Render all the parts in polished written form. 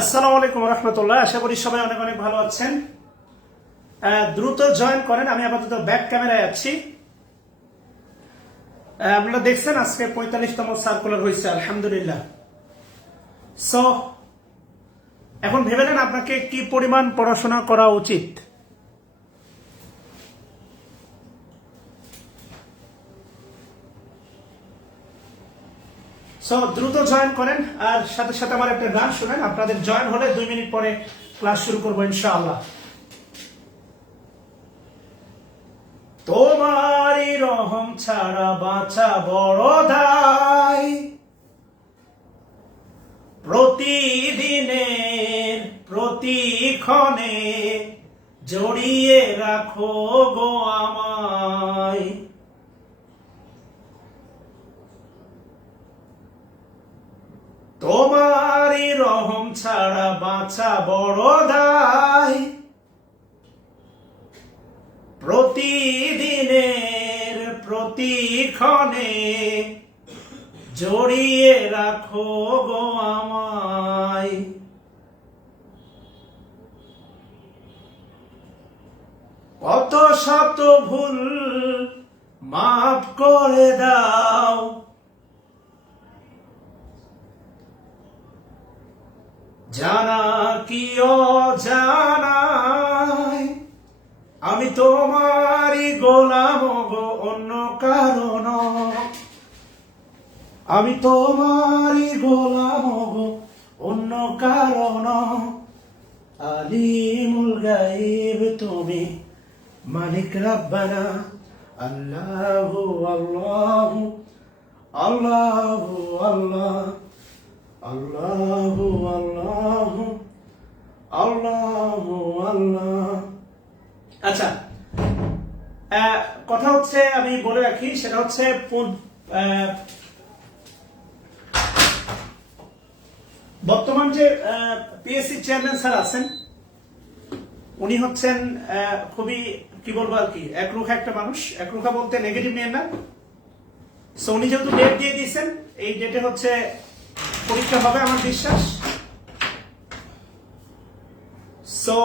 আসসালামু আলাইকুম রহমতুল্লাহ। আশা করি সবাই অনেক অনেক ভালো আছেন। দ্রুত জয়েন করেন। আমি আপাতত ব্যাক ক্যামেরায় আছি। আপনারা দেখছেন আজকে 45তম সার্কুলার হয়েছে, আলহামদুলিল্লাহ। সো এখন ভেবে নেন আপনাকে কি পরিমাণ পড়াশোনা করা উচিত। সো দ্রুত জয়েন করেন, আর সাথে সাথে আমার একটা গান শুনেন। আপনাদের জয়েন হলে 2 মিনিট পরে ক্লাস শুরু করবো ইনশাআল্লাহ। তোমারই রহম ছাড়া বাঁচা বড় দায়, প্রতিদিনের প্রতিক্ষণে জড়িয়ে রাখো গো আমায়। তোমারই রহম ছাড়া বাঁচা বড় দায়, প্রতিদিনের প্রতিক্ষণে জড়িয়ে রাখো গো আমায়। কত শত ভুল মাফ করে দাও, জানা কি অজানায় আমি তোমারই গোলাম গো, অন্য কারণ। আমি তোমারই গোলাম গো, অন্য কারণ। আলিমুল গায়ব তুমি, মালিক রব্বানা। আল্লাহু আল্লাহু আল্লাহু আল্লাহ, আল্লাহু আল্লাহু আল্লাহু আল্লাহ। আচ্ছা, কথা হচ্ছে আমি বলে রাখি, সেটা হচ্ছে বর্তমান যে পিএসসি চেয়ারম্যান স্যার আছেন, উনি হচ্ছেন খুবই কি বলবো আর কি একরুখা একটা মানুষ। একরুখা বলতে নেগেটিভ নিয়ে না। সো উনি যেহেতু ডেট দিয়ে দিয়েছেন, এই ডেটে হচ্ছে পরীক্ষা হবে আমার বিশ্বাস। সো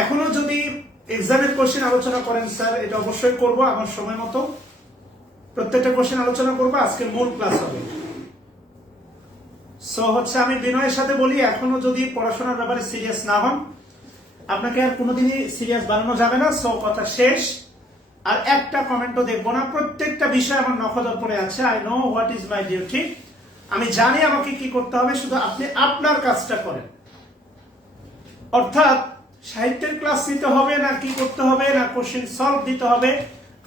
এখনো যদি এক্সামের কোশ্চেন আলোচনা করেন স্যার, এটা অবশ্যই করব আমার সময় মতো। প্রত্যেকটা কোশ্চেন আলোচনা করব। আজকে মূল ক্লাস হবে। সো হচ্ছে আমি বিনয়ের সাথে বলি, এখনো যদি পড়াশোনার ব্যাপারে সিরিয়াস না হন, আপনাকে আর কোনোদিনই সিরিয়াস বানানো যাবে না। সো কথা শেষ। আর একটা কমেন্টও দেখবো না। প্রত্যেকটা বিষয় আমার নখদর পড়ে আছে। I know what is my duty. আমি জানি আমাকে কি করতে হবে, শুধু আপনি আপনার কাজটা করেন। অর্থাৎ সাহিত্যের ক্লাস নিতে হবে না, কি করতে হবে না, কোশ্চেন সলভ দিতে হবে।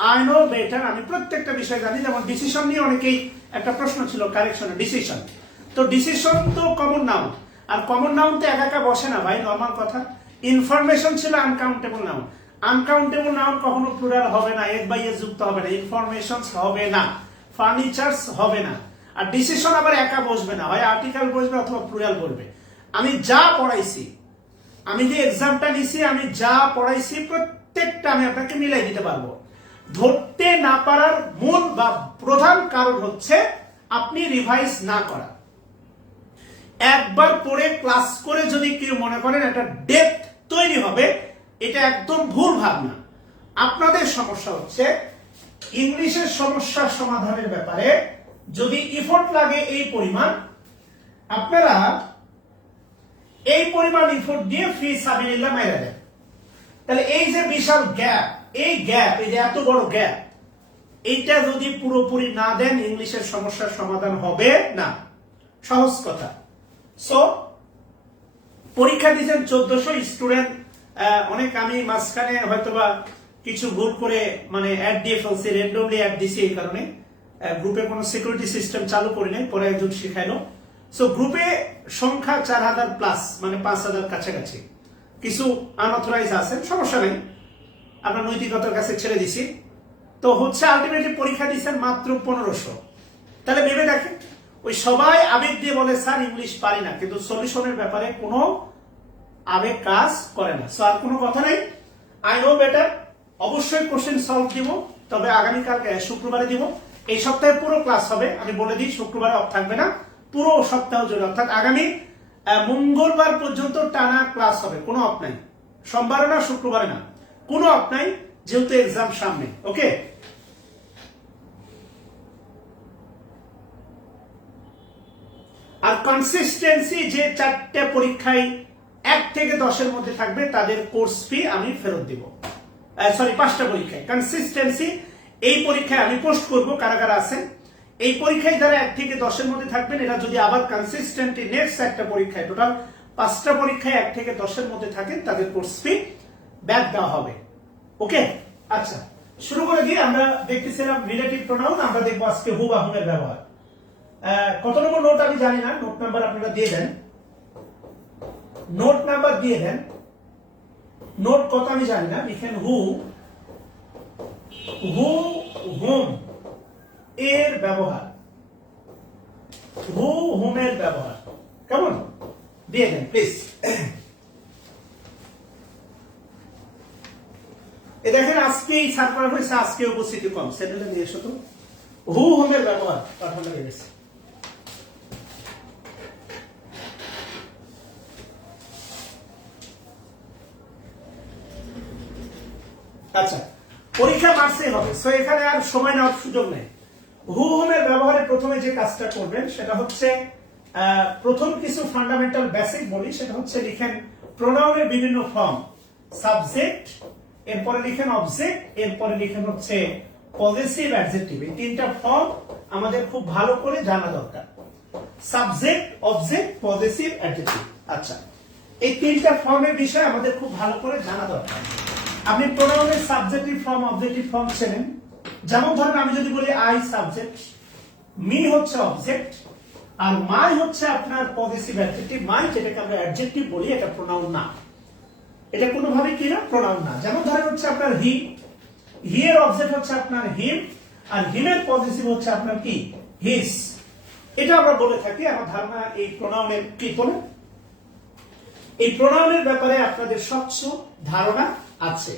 I know better. আমি প্রত্যেকটা বিষয় জানি। যেমন ডিসিশন নিয়ে অনেকেই একটা প্রশ্ন ছিল, কারেকশনে ডিসিশন। তো ডিসিশন তো কমন নাউন, আর কমন নাউন তো একা একা বসে না ভাই, নর্মাল কথা। ইনফরমেশন ছিল আনকাউন্টেবল নাউন। আনকাউন্টেবল নাউন কখনো প্লুরাল হবে না, এস বাই এস যুক্ত হবে না, ইনফরমেশন হবে না, ফার্নিচারস হবে না। আর ডিসিশন আবার একা বসবে না, হয় আর্টিকেল বসবে অথবা প্লুরাল বসবে। আমি যা পড়াইছি, আমি যে এক্সামটা নিছি, আমি যা পড়াইছি প্রত্যেকটা আমি আপনাকে মিলাই দিতে পারবো। ধরতে না পারার মূল বা প্রধান কারণ হচ্ছে আপনি রিভাইজ না করা। একবার পড়ে ক্লাস করে যদি কেউ মনে করেন একটা ডেপথ তৈরি হবে, এটা একদম ভুল ভাবনা। আপনাদের সমস্যা হচ্ছে ইংলিশের সমস্যার সমাধানের ব্যাপারে যদি এফোর্ট লাগে এই পরিমাণ, আপনারা এই পরিমাণ এফোর্ট দিয়ে ফি সাবিলিল্লাহ মাইরা দেন। তাহলে এই যে বিশাল গ্যাপ, এই গ্যাপ, এই যে এত বড় গ্যাপ, এইটা যদি পুরোপুরি না দেন, ইংলিশের সমস্যার সমাধান হবে না। সহজ কথা। সো পরীক্ষা দিয়েছেন 1400 স্টুডেন্ট। অনেক আমি মাঝখানে হয়তোবা কিছু ভুল করে মানে অ্যাড দিয়ে ফেলছি, র্যান্ডমলি অ্যাড দিছি। এই কারণে গ্রুপে কোনো সিকিউরিটি সিস্টেম চালু করি নাই, পরে একজন শিখাইলো। সো গ্রুপে সংখ্যা 4000 প্লাস, মানে 5000 কাছাকাছি। কিছু আনঅথরাইজ আছেন, সমস্যা নেই, আপনার নৈতিকতার কাছে ছেড়ে দিছি। তো হচ্ছে আলটিমেটলি পরীক্ষা দিয়েছেন মাত্র 1500। তাহলে ভেবে দেখেন, ওই সবাই আবেগ দিয়ে বলে স্যার ইংলিশ পারি না, কিন্তু সলিউশনের ব্যাপারে কোনো আবেগ কাজ করে না। সো আর কোনো কথা নাই। I know better. অবশ্যই কোশ্চেন সলভ দিব, তবে আগামীকাল শুক্রবারে দিব। এই সপ্তাহে পুরো ক্লাস হবে, আমি বলে দিই শুক্রবারে অফ থাকবে না, পুরো সপ্তাহ জুড়ে, অর্থাৎ আগামী মঙ্গলবার পর্যন্ত টানা ক্লাস হবে, কোনো অফ নাই, সোমবারে না শুক্রবারে না, কোনো অফ নাই, যেহেতু এক্সাম সামনে। ওকে, আর কনসিস্টেন্সি যে 4টে পরীক্ষায় 1 থেকে 10-এর মধ্যে থাকবে তাদের কোর্স ফি আমি ফেরত দিব। সরি, 5টা পরীক্ষায় কনসিস্টেন্সি, এই পরীক্ষায় আমি পোস্ট করব কারা কারা আছেন এই পরীক্ষায়, যারা 1 থেকে 10-এর মধ্যে থাকবেন এরা যদি আবার কনসিস্টেন্টলি নেক্সট একটা পরীক্ষায়, টোটাল 5টা পরীক্ষায় 1 থেকে 10-এর মধ্যে থাকেন তাদের কোর্স ফি ব্যাক দেওয়া হবে। ওকে, আচ্ছা শুরু করে দিয়ে আমরা দেখতেছিলাম রিলেটিভ প্রোনাউন, আমরা দেখবো আজকে হু বা হুমের ব্যবহার। কত নম্বর নোট আমি জানি না, নোট নাম্বার আপনারা দিয়ে দেন, নোট নাম্বার দিয়ে দেন, নোট কত আমি জানি না, লিখেন হু, হু, হুম এর ব্যবহার, হু হুমের ব্যবহার, কেমন দিয়ে দেন প্লিজ। এ দেখেন আজকে সার্কুলার হয়েছে, আজকে উপস্থিতি কম, সেটা নিয়ে এসো তো। হু হুমের ব্যবহার পাঠানো হয়ে গেছে। আচ্ছা, পরীক্ষা মার্চেই হবে, সো এখানে আর সময় নেওয়ার সুযোগ নেই। হু হুমের ব্যবহারে প্রথমে যে কাজটা করবেন সেটা হচ্ছে প্রথম কিছু ফান্ডামেন্টাল বেসিক বলি, সেটা হচ্ছে লিখেন প্রোনাউনের বিভিন্ন ফর্ম, সাবজেক্ট, এরপরে লিখেন অবজেক্ট, এরপরে লিখেন হচ্ছে পজেসিভ অ্যাডজেক্টিভ। এই 3টা ফর্ম আমাদের খুব ভালো করে জানা দরকার, সাবজেক্ট, অবজেক্ট, পজেসিভ, অ্যাডজেক্টিভ। আচ্ছা, এই 3টা ফর্মের বিষয়ে আমাদের খুব ভালো করে জানা দরকার। আপনি প্রোনাউনের সাবজেক্টিভ ফর্ম, অবজেক্টিভ ফর্ম চেনেন, যেমন ধরেন আমি যদি বলি আই সাবজেক্ট, মি হচ্ছে অবজেক্ট, আর মাই হচ্ছে আপনার পজেসিভ অ্যাডজেক্টিভ। মাই যেটাকে আমরা অ্যাডজেক্টিভ বলি, এটা প্রোনাউন না, এটা কোনোভাবে কি না, প্রোনাউন না। যেমন ধরেন হচ্ছে আপনার হি, হি এর অবজেক্ট হচ্ছে আপনার হিম, আর হিমের পজেসিভ হচ্ছে আপনার কি, হিস। এটা আমরা বলে থাকি, আমার ধারণা এই প্রোনাউনের কি বলে, এই প্রোনাউনের ব্যাপারে আপনাদের স্বচ্ছ ধারণা আছে।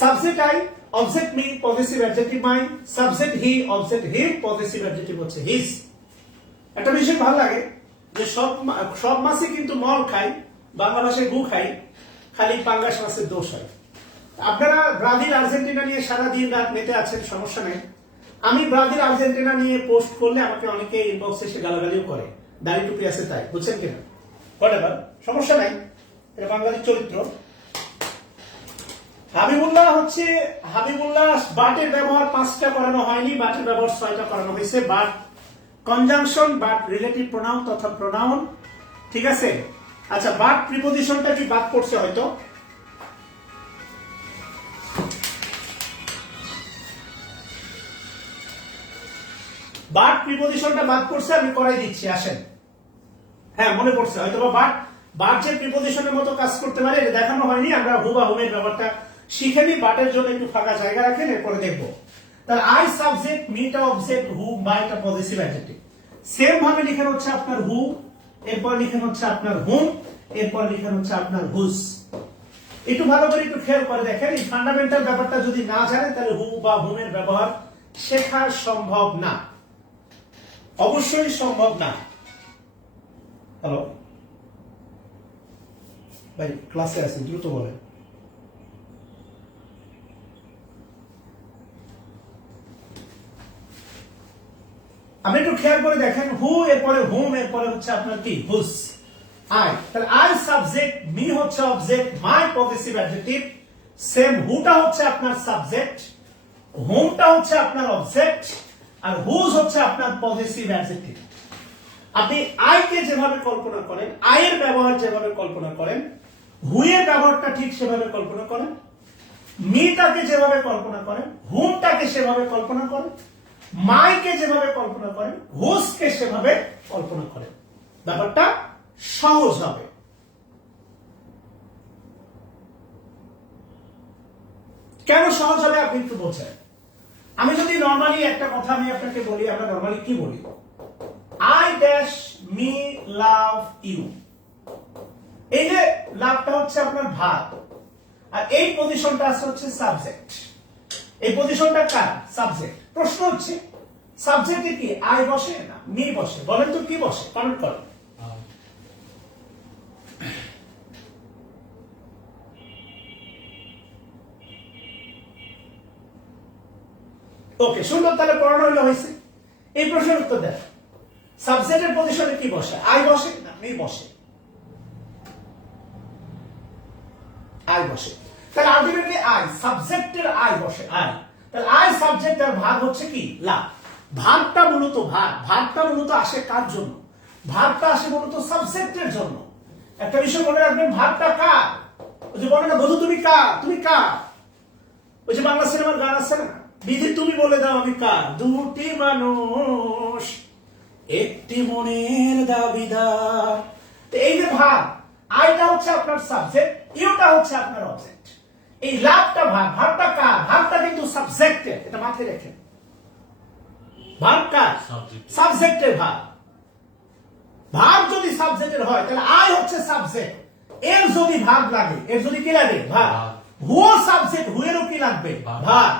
Subject I, object me, possessive adjective my, subject he, object him, possessive adjective হচ্ছে হিস। একটা বিষয় ভালো লাগে যে সব মাছে কিন্তু মল খাই, বাংলা ভাষায় গু খাই, খালি পাঙ্গাস মাছের দোষ হয়। আপনারা ব্রাজিল আর্জেন্টিনা নিয়ে সারা দিন রাত মেতে আছেন, সমস্যা নেই। আমি ব্রাজিল আর্জেন্টিনা নিয়ে পোস্ট করলে আমাকে অনেকে ইনবক্সে এসে গালাগালিও করে, দাড়ি টুপি আছে তাই, বুঝছেন কিনা, হোয়াটএভার, সমস্যা নাই, এটা বাঙালির চরিত্র। হাবিবুল্লাহ হচ্ছে, হাবিবুল্লাহ বাটের ব্যবহার 5টা করানো হয়নি, বাটের ব্যবহার 6টা করানো হয়েছে। But conjunction, but relative pronoun তথা প্রোনাউন, ঠিক আছে। আচ্ছা, বাট প্রিপোজিশনটা কি বাদ পড়ছে হয়তো, বাট প্রিপোজিশনটা বাদ পড়ছে, আমি করাই দিচ্ছি, আসেন। হ্যাঁ মনে পড়ছে হয়তো, বা বাট যে প্রিপোজিশনের মতো কাজ করতে পারে এটা দেখানো হয়নি, আমরা হু বা হুমের ব্যাপারটা শিখে নিই, বাটের জন্য একটু ফাঁকা জায়গা রাখেন, এরপরে দেখবো। তাহলে আই সাবজেক্ট, মিটা অবজেক্ট, হু, মাইটা পজেসিভ অ্যাডজেক্টিভ। সেম ভাবে লিখেন হচ্ছে আপনার হু, এরপর লিখেন হচ্ছে আপনার হুম, এরপর লিখেন হচ্ছে আপনার হুস। একটু ভালো করে একটু খেয়াল করে দেখেন, এই ফান্ডামেন্টাল ব্যাপারটা যদি না জানেন তাহলে হু বা হুমের ব্যবহার শেখা সম্ভব না, অবশ্যই সম্ভব না। হ্যালো ভাই, ক্লাসে আছেন, দ্রুত বলেন। আপনি একটু খেয়াল করে দেখেন, হু এরপরে হুম, এরপরে হচ্ছে আপনার কি, হুস। আই, তাহলে আই সাবজেক্ট, মি হচ্ছে অবজেক্ট, মাই পজেসিভ অ্যাডজেক্টিভ। সেম, হুটা হচ্ছে আপনার সাবজেক্ট, হুমটা হচ্ছে আপনার অবজেক্ট, আর হুজ হচ্ছে আপনার পজেসিভ অ্যাডজেক্টিভ। আপনি আইকে যেভাবে কল্পনা করেন, আয়ের ব্যবহার যেভাবে কল্পনা করেন, হুয়ের ব্যবহারটা ঠিক সেভাবে কল্পনা করেন, মিটাকে যেভাবে কল্পনা করেন, হুমটাকে সেভাবে কল্পনা করেন, মাইকে যেভাবে কল্পনা করেন, হুসকে সেভাবে কল্পনা করেন, ব্যাপারটা সহজ হবে। কেন সহজ হবে আপনি একটু বোঝেন। আমি যদি নর্মালি একটা কথা আমি আপনাকে বলি, আমরা নর্মালি কি বলি, I dash me love you. এই যে লাভটা হচ্ছে আপনার ভাব, আর এই পজিশনটা আছে হচ্ছে সাবজেক্ট। এই পজিশনটা কার? সাবজেক্ট। প্রশ্ন হচ্ছে সাবজেক্টে কি আই বসে না মি বসে? বলেন তো কি বসে? কমেন্ট করেন। ওকে, সুন্দর, তাহলে পড়ানো হইলো হয়েছে। এই প্রশ্নের উত্তর দেন, সাবজেক্টের পজিশনে কি বসে? আই বসে না মি বসে? আই বসে। তাহলে আলটিমেটলি আই, সাবজেক্টের আই বসে, আই। তাহলে আই সাবজেক্ট আর ভাগ হচ্ছে কি? লাভ। ভাগটা মূলত ভাগটা মূলত আসে কার জন্য? ভাগটা আসে মূলত সাবজেক্টের জন্য। একটা বিষয় মনে রাখবেন, ভাগটা কার? ওই যে বলে না, বধু তুমি কার? তুমি কার? ওই যে বাংলা সিনেমার গান আছে না, বিধি তুমি বলে দাও আমি কার? দুটি মানুষ একটি মনের দাবিদার। তো এই যে ভাগ, আইটা হচ্ছে আপনার সাবজেক্ট, ইউটা হচ্ছে আপনার অবজেক্ট। এই লাভটা ভাগটা কার? ভাগটা কিন্তু সাবজেক্টের, এটা মাথায় রেখেন। ভাগ কার? সাবজেক্টের ভাগ। ভাগ যদি সাবজেক্টের হয় তাহলে আই হচ্ছে সাবজেক্ট, এর যদি ভাগ লাগে, এর যদি কি লাগে? ভাগ। হুও সাবজেক্ট, হুয়েরও কি লাগবে? ভাগ।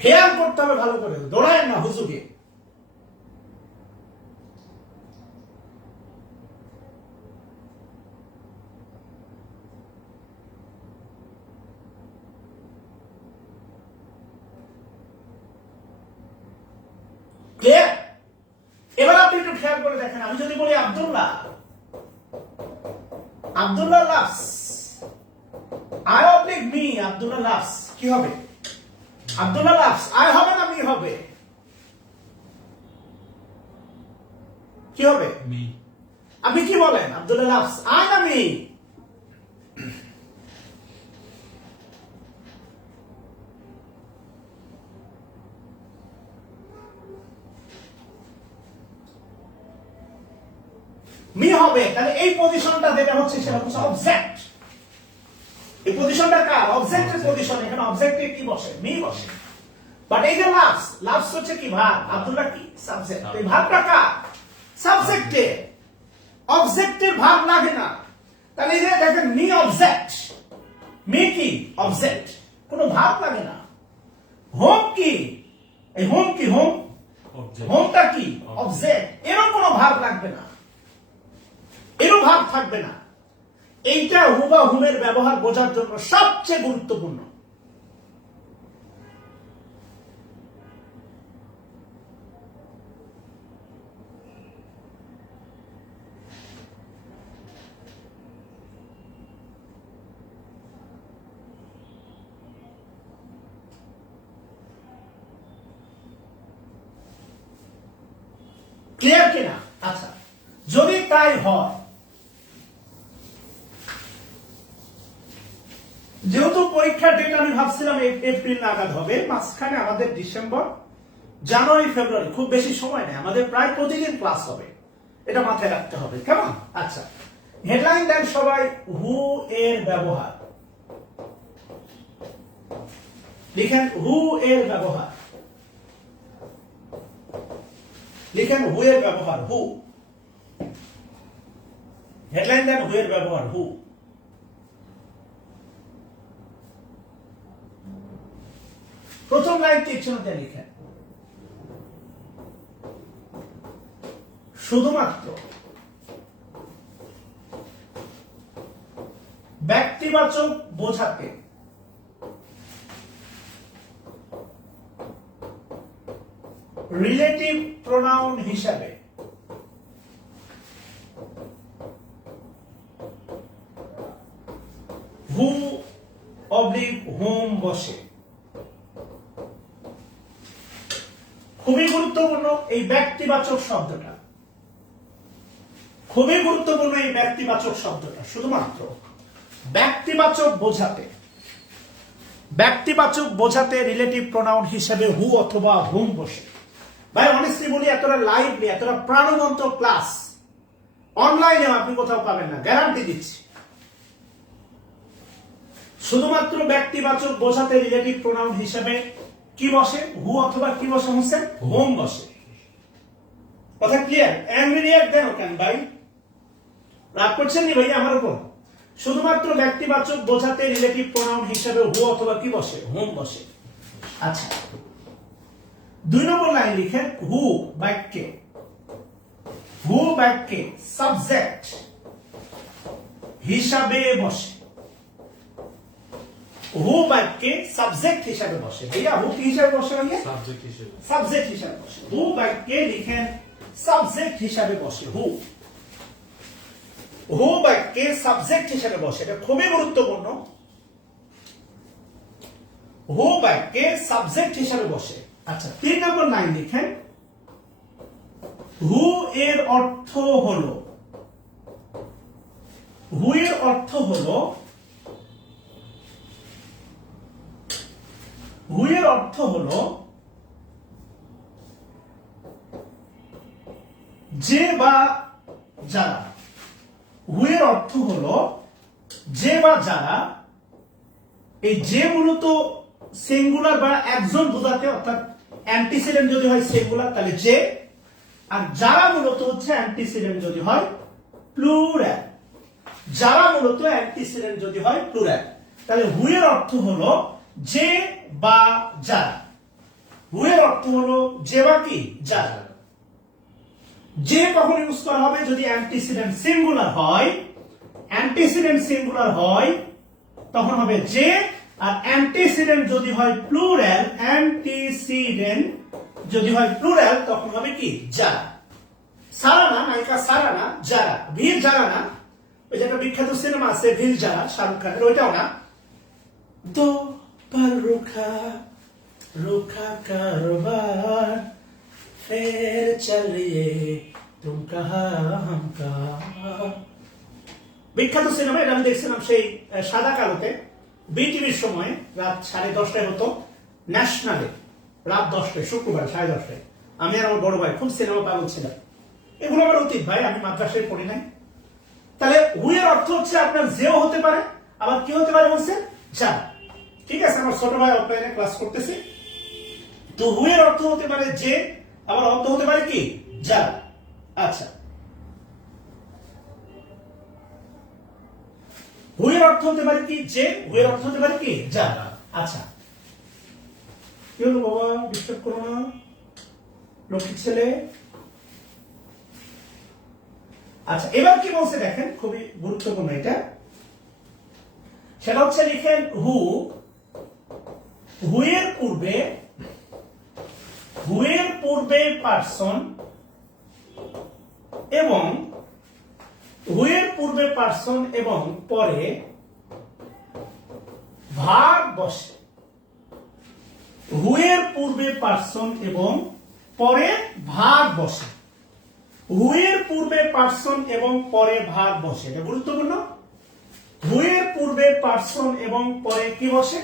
খেয়াল করতে হবে ভালো করে, দৌড়ায় না হুজুকে। ক্লিয়ার? এবার আপনি একটু খেয়াল করে দেখেন, আমি যদি বলি Abdullah, Abdullah loves, I oblique me, Abdullah loves, কি হবে? আব্দুল্লাহ লাভস, আই হবে না মি হবে? কি হবে? মি। আপনি কি বলেন? আব্দুল্লাহ লাভস আই না মি? মি হবে। তাহলে এই পজিশনটা যেটা হচ্ছে সেটা হচ্ছে অবজেক্ট। এই পজিশনটা কার? অবজেক্টের পজিশন। এখানে অবজেক্টে কি বসে? মি বসে। বাট এই যে লাভস হচ্ছে কি? ভাগ। আব্দুল্লাহ কি? সাবজেক্ট। এই ভাগটা কার? সাবজেক্টে। অবজেক্টের ভাগ লাগে না। তাহলে এই যে দেখেন, মি অবজেক্ট, মি কি? অবজেক্ট, কোনো ভাগ লাগে না। হোম কি? এই হোম কি? হোম, হোমটা কি? অবজেক্ট, এরও কোনো ভাগ লাগবে না, এরও ভাগ থাকবে না। এইটা হুমের ব্যবহার বোঝার জন্য সবচেয়ে গুরুত্বপূর্ণ। ক্লিয়ার কিনা? আচ্ছা, যদি তাই হয়, যেহেতু পরীক্ষার ডেট আমি ভাবছিলাম এপ্রিল নাগাদ হবে, মাঝখানে আমাদের ডিসেম্বর, জানুয়ারি, ফেব্রুয়ারি, খুব বেশি সময় নেই, আমাদের প্রায় প্রতিদিন ক্লাস হবে, এটা মাথায় রাখতে হবে। কেমন? আচ্ছা, হেডলাইন দেন সবাই, হু এর ব্যবহার লিখেন। হু এর ব্যবহার লিখেন। হু এর ব্যবহার, হু। হেডলাইন দেন হু এর ব্যবহার, হু। প্রথম লাইনটি ইচ্ছামতে লিখেন, শুধুমাত্র ব্যক্তিবাচক বোঝাতে রিলেটিভ প্রোনাউন হিসাবে হু অবলিক হোম বসে। খুবই গুরুত্বপূর্ণ এই ব্যক্তিবাচক শব্দটা, খুবই গুরুত্বপূর্ণ এই ব্যক্তিবাচক শব্দটা। শুধুমাত্র ব্যক্তিবাচক বোঝাতে রিলেটিভ প্রোনাউন হিসেবে হু অথবা হুম বসে। ভাই অনেস্টলি বলি, এতটা লাইভলি, এতটা প্রাণবন্ত ক্লাস অনলাইনে আপনি কোথাও পাবেন না, গ্যারান্টি দিচ্ছি। শুধুমাত্র ব্যক্তিবাচক বোঝাতে রিলেটিভ প্রোনাউন হিসেবে কি বসে? হু অথবা কি বসে? হোসেন, হোম বসে। কথা ক্লিয়ার? এন্ড রিয়াক্ট দেন কেন ভাই? রাগ করছেন নি ভাই আমার উপর? শুধুমাত্র ব্যক্তিবাচক বোঝাতে রিলেটিভ প্রোনাউন হিসেবে হু অথবা কি বসে, হুম বসে। আচ্ছা, 2 নম্বর লাইন লিখেন হু বাক্যে, হু বাক্যে সাবজেক্ট হিসাবে বসে, হু বাক্যে সাবজেক্ট হিসাবে বসে। ভাইয়া হু কি হিসাবে বসে? ভাইয়া সাবজেক্ট হিসেবে। সাবজেক্ট হিসাবে বসে। হু বাক্যে লিখেন সাবজেক্ট হিসাবে বসে, হু হু বাক্যে সাবজেক্ট হিসাবে বসে, এটা খুবই গুরুত্বপূর্ণ। হু বাক্যে সাবজেক্ট হিসাবে বসে। আচ্ছা, 3 নম্বর লাইন লিখেন হু এর অর্থ হলো, হু এর অর্থ হলো, হু এর অর্থ হলো যে বা যারা, হু এর অর্থ হলো যে বা যারা। এই যে মূলত সিঙ্গুলার বা একজন বোঝাতে, অর্থাৎ অ্যান্টিসিডেন্ট যদি হয় সিঙ্গুলার তাহলে যে, আর যারা মূলত হচ্ছে অ্যান্টিসিডেন্ট যদি হয় প্লুরাল, যারা মূলত অ্যান্টিসিডেন্ট যদি হয় প্লুরাল, তাহলে হু এর অর্থ হলো যে বা যারা। হু এর অর্থ হলো যে বা কি, যারা। যে কখন ইউজ করা হবে? যদি অ্যান্টিসিডেন্ট সিঙ্গুলার হয়, অ্যান্টিসিডেন্ট সিঙ্গুলার হয় তখন হবে যে, আর অ্যান্টিসিডেন্ট যদি হয় প্লুরাল, অ্যান্টিসিডেন্ট যদি হয় প্লুরাল তখন হবে কি, যারা। সারা না, নায়িকা সারা না, যারা, ভীর যারা না। ওই যে একটা বিখ্যাত সিনেমা আছে ভীর যারা, শাহরুখ খানের, ওইটাও না। দো পল রুখা রুখা কারবার ফের চলিয়ে তুম কাহা হাম কাহা, বিখ্যাত সিনেমা। এটা আমি দেখছিলাম সেই সাদা কালোতে, বিটিভির সময় রাত 10:30 হতো, ন্যাশনালে রাত 10টায়, শুক্রবার 10:30। আমি আর আমার বড় ভাই খুব সিনেমা পাগল ছিলাম। এগুলো আমার অতীত ভাই, আমি মাদ্রাসায় পড়ি নাই। তাহলে হু এর অর্থ হচ্ছে আপনার যেও হতে পারে, আবার কি হতে পারে বলছেন, যারা। ঠিক আছে, আমার ছোট ভাই অফলাইনে ক্লাস করতেছে, তো হু এর অর্থ হতে পারে যে, আবার অর্থ হতে পারে কি, যারা। আচ্ছা, হু এর অর্থ হতে পারে কি, যে, হু এর অর্থ হতে পারে কি, যারা। আচ্ছা, কি হলো বাবা, ডিস্টার্ব করো না, লক্ষ্মী ছেলে। আচ্ছা, এবার কি বলছে দেখেন, খুবই গুরুত্বপূর্ণ এটা। সেটা হচ্ছে লিখেন হু, হু এর পূর্বে, হু এর পূর্বে পার্সন এবং হু এর পূর্বে পার্সন এবং পরে ভার্ব বসে। হু এর পূর্বে পার্সন এবং পরে ভার্ব বসে। হু এর পূর্বে পার্সন এবং পরে ভার্ব বসে, এটা গুরুত্বপূর্ণ। হু এর পূর্বে পার্সন এবং পরে কি বসে,